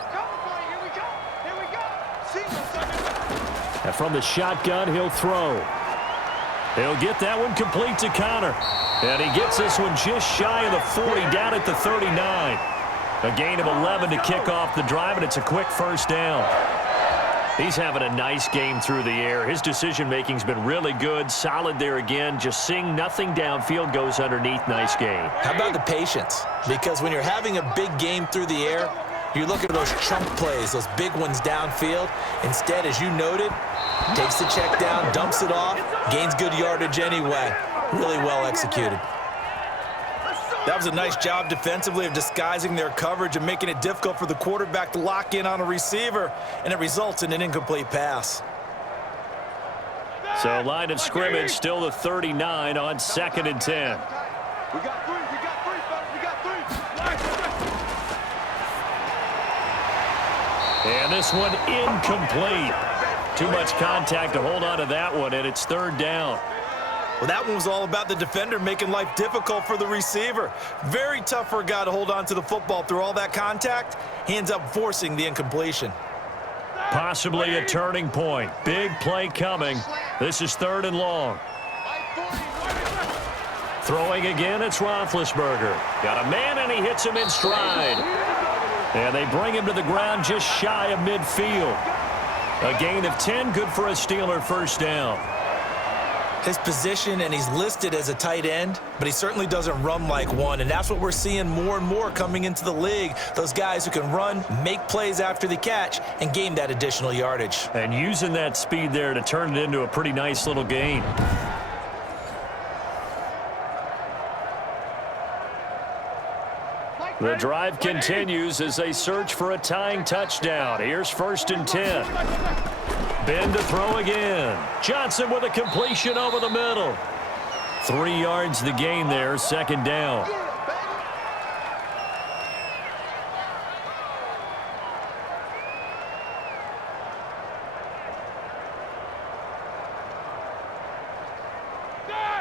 And from the shotgun, he'll throw. He'll get that one complete to Connor. And he gets this one just shy of the 40, down at the 39. A gain of 11 to kick off the drive, and it's a quick 1st down. He's having a nice game through the air. His decision-making's been really good. Solid there again. Just seeing nothing downfield, goes underneath. Nice game. How about the patience? Because when you're having a big game through the air, you look at those chunk plays, those big ones downfield. Instead, as you noted, takes the check down, dumps it off, gains good yardage anyway. Really well executed. That was a nice job defensively of disguising their coverage and making it difficult for the quarterback to lock in on a receiver, and it results in an incomplete pass. So line of scrimmage still the 39 on 2nd and 10. We got 3, fellas, we got 3. And this one incomplete. Too much contact to hold on to that one, and it's 3rd down. Well, that one was all about the defender making life difficult for the receiver. Very tough for a guy to hold on to the football through all that contact. He ends up forcing the incompletion. Possibly a turning point. Big play coming. This is 3rd and long. Throwing again, it's Roethlisberger. Got a man, and he hits him in stride. And they bring him to the ground just shy of midfield. A gain of 10, good for a Steeler 1st down. His position, and he's listed as a tight end, but he certainly doesn't run like one, and that's what we're seeing more and more coming into the league. Those guys who can run, make plays after the catch, and gain that additional yardage. And using that speed there to turn it into a pretty nice little gain. The drive continues as they search for a tying touchdown. Here's 1st and 10. Ben to throw again. Johnson with a completion over the middle. 3 yards the gain there, 2nd down.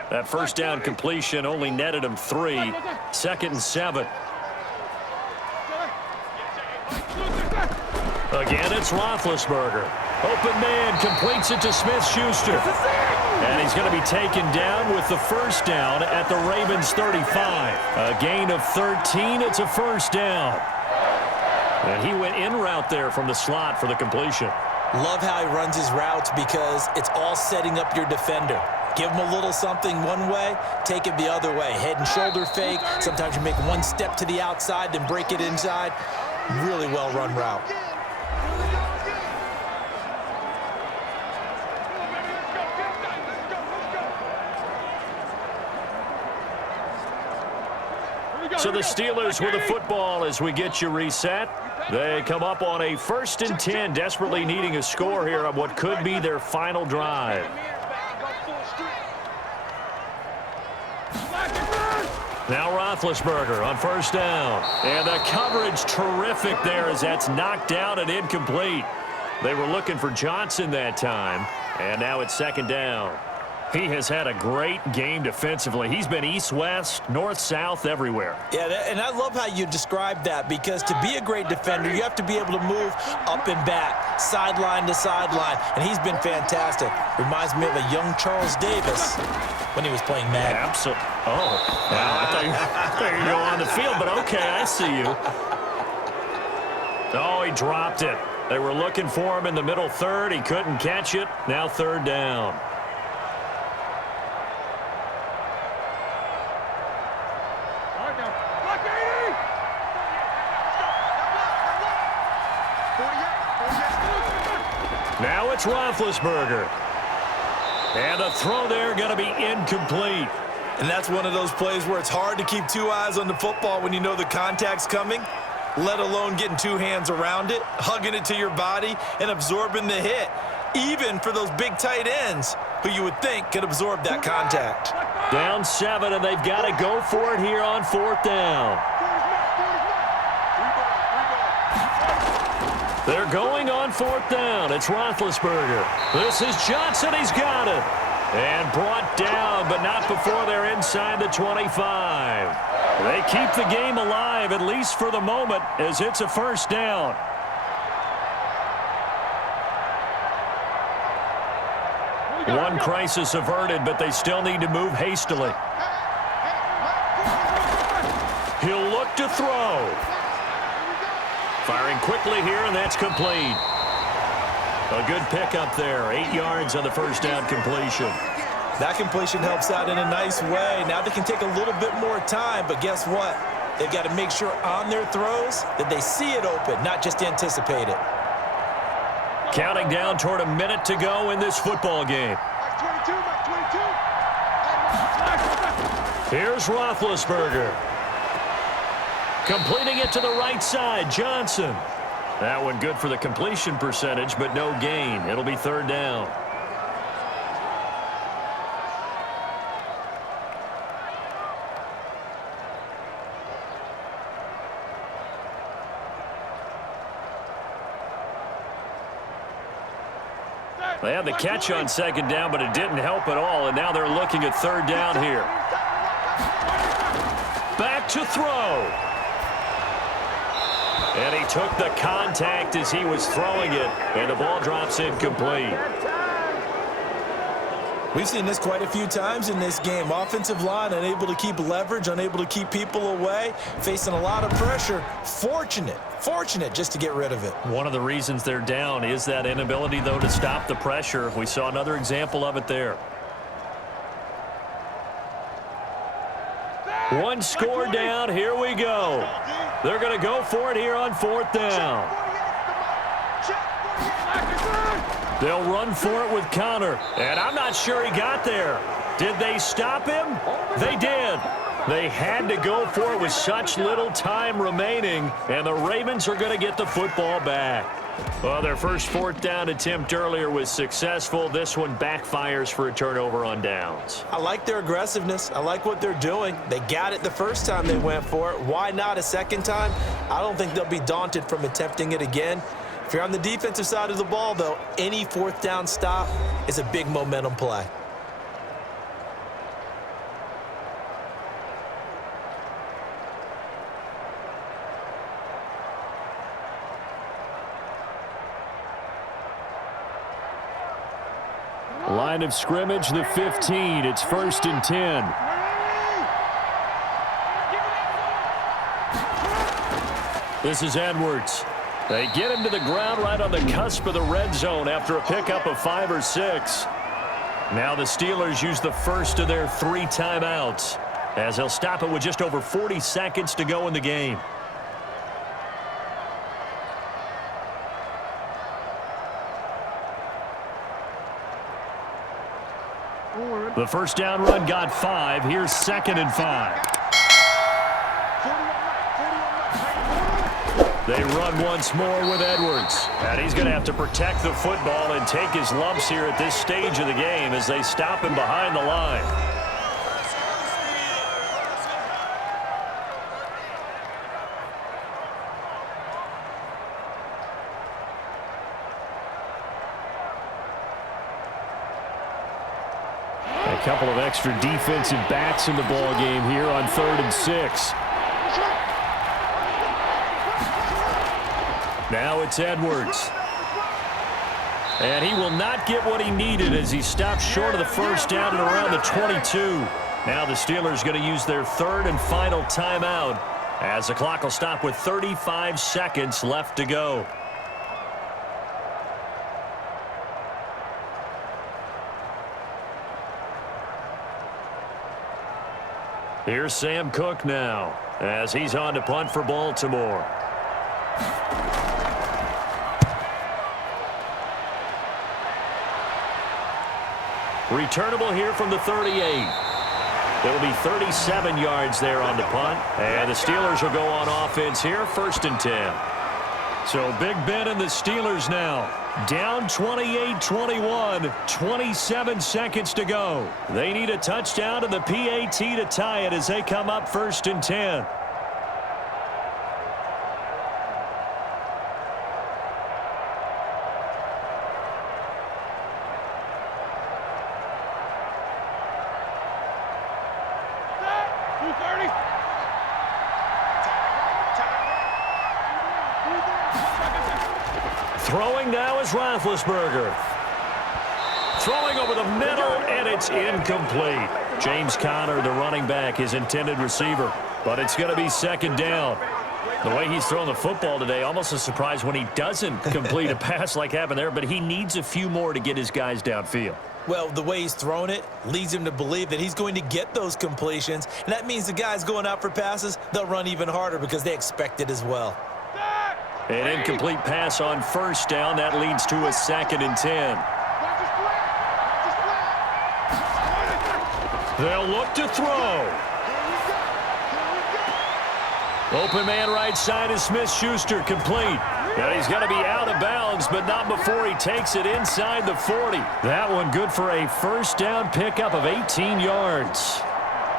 That 1st down completion only netted him 3. 2nd and 7. Again, it's Roethlisberger. Open man, completes it to Smith-Schuster. And he's going to be taken down with the 1st down at the Ravens 35. A gain of 13, it's a 1st down. And he went in route there from the slot for the completion. Love how he runs his routes because it's all setting up your defender. Give him a little something one way, take it the other way. Head and shoulder fake. Sometimes you make one step to the outside, then break it inside. Really well run route. So the Steelers with the football as we get you reset. They come up on a 1st and 10, desperately needing a score here on what could be their final drive. Now Roethlisberger on 1st down. And the coverage terrific there as that's knocked down and incomplete. They were looking for Johnson that time. And now it's 2nd down. He has had a great game defensively. He's been east-west, north-south, everywhere. Yeah, and I love how you described that, because to be a great defender, you have to be able to move up and back, sideline to sideline, and he's been fantastic. Reminds me of a young Charles Davis when he was playing Madden. Absolutely. Oh, wow, I thought you were going on the field, but okay, I see you. Oh, he dropped it. They were looking for him in the middle third. He couldn't catch it. Now third down. Now it's Roethlisberger. And the throw there going to be incomplete. And that's one of those plays where it's hard to keep two eyes on the football when you know the contact's coming, let alone getting two hands around it, hugging it to your body, and absorbing the hit, even for those big tight ends who you would think could absorb that contact. Down 7, and they've got to go for it here on fourth down. They're going on fourth down. It's Roethlisberger. This is Johnson. He's got it. And brought down, but not before they're inside the 25. They keep the game alive, at least for the moment, as it's a first down. One crisis averted, but they still need to move hastily. He'll look to throw. Firing quickly here, and that's complete. A good pickup there. 8 yards on the first down completion. That completion helps out in a nice way. Now they can take a little bit more time, but guess what? They've got to make sure on their throws that they see it open, not just anticipate it. Counting down toward a minute to go in this football game. Here's Roethlisberger. Completing it to the right side, Johnson. That one good for the completion percentage, but no gain. It'll be third down. They had the catch on second down, but it didn't help at all, and now they're looking at third down here. Back to throw. And he took the contact as he was throwing it, and the ball drops incomplete. We've seen this quite a few times in this game. Offensive line unable to keep leverage, unable to keep people away, facing a lot of pressure. Fortunate just to get rid of it. One of the reasons they're down is that inability, though, to stop the pressure. We saw another example of it there. One score down. Here we go. They're going to go for it here on fourth down. They'll run for it with Connor. And I'm not sure he got there. Did they stop him? They did. They had to go for it with such little time remaining. And the Ravens are going to get the football back. Well, their first fourth down attempt earlier was successful. This one backfires for a turnover on downs. I like their aggressiveness. I like what they're doing. They got it the first time they went for it. Why not a second time? I don't think they'll be daunted from attempting it again. If you're on the defensive side of the ball, though, any fourth down stop is a big momentum play. Line of scrimmage, the 15. It's 1st and 10. This is Edwards. They get him to the ground right on the cusp of the red zone after a pickup of 5 or 6. Now the Steelers use the first of their 3 timeouts, as they'll stop it with just over 40 seconds to go in the game. The first down run got 5. Here's 2nd and 5. They run once more with Edwards. And he's going to have to protect the football and take his lumps here at this stage of the game as they stop him behind the line. A couple of extra defensive backs in the ball game here on 3rd and 6. Now it's Edwards. And he will not get what he needed as he stops short of the first down at around the 22. Now the Steelers going to use their 3rd and final timeout as the clock will stop with 35 seconds left to go. Here's Sam Cook now as he's on to punt for Baltimore. Returnable here from the 38. It'll be 37 yards there on the punt. And the Steelers will go on offense here, 1st and 10. So Big Ben and the Steelers now down 28-21, 27 seconds to go. They need a touchdown and the PAT to tie it as they come up 1st and 10. Throwing now is Roethlisberger. Throwing over the middle, and it's incomplete. James Conner, the running back, his intended receiver. But it's going to be 2nd down. The way he's throwing the football today, almost a surprise when he doesn't complete a pass like happened there, but he needs a few more to get his guys downfield. Well, the way he's thrown it leads him to believe that he's going to get those completions, and that means the guys going out for passes, they'll run even harder because they expect it as well. An incomplete pass on 1st down. That leads to a 2nd and 10. They'll look to throw. Open man right side is Smith-Schuster, complete. And he's going to be out of bounds, but not before he takes it inside the 40. That one good for a 1st down pickup of 18 yards.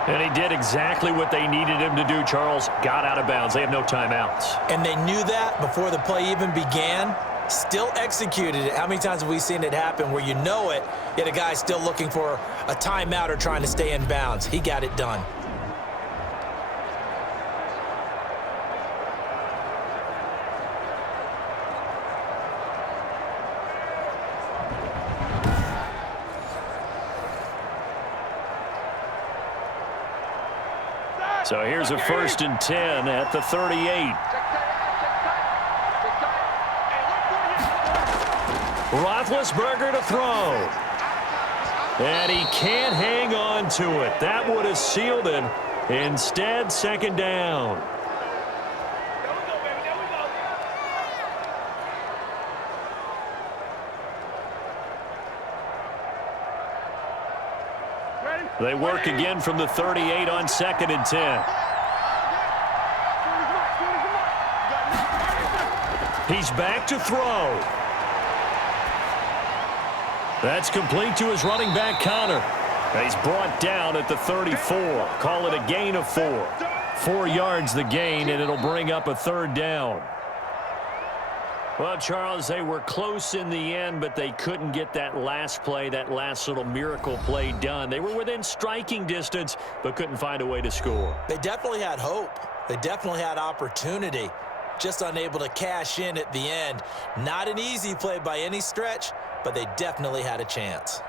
And he did exactly what they needed him to do, Charles. Got out of bounds. They have no timeouts. And they knew that before the play even began. Still executed it. How many times have we seen it happen where you know it, yet a guy's still looking for a timeout or trying to stay in bounds? He got it done. So here's a 1st and 10 at the 38. Roethlisberger to throw. And he can't hang on to it. That would have sealed it. Instead, 2nd down. They work again from the 38 on 2nd and 10. He's back to throw. That's complete to his running back, Conner. He's brought down at the 34. Call it a gain of 4. 4 yards the gain, and it'll bring up a 3rd down. Well, Charles, they were close in the end, but they couldn't get that last play, that last little miracle play done. They were within striking distance, but couldn't find a way to score. They definitely had hope. They definitely had opportunity. Just unable to cash in at the end. Not an easy play by any stretch, but they definitely had a chance.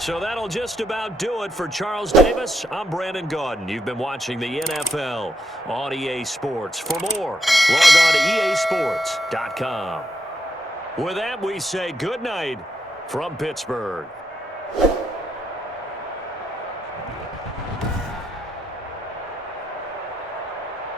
So that'll just about do it for Charles Davis. I'm Brandon Gaudin. You've been watching the NFL on EA Sports. For more, log on to easports.com. With that, we say good night from Pittsburgh.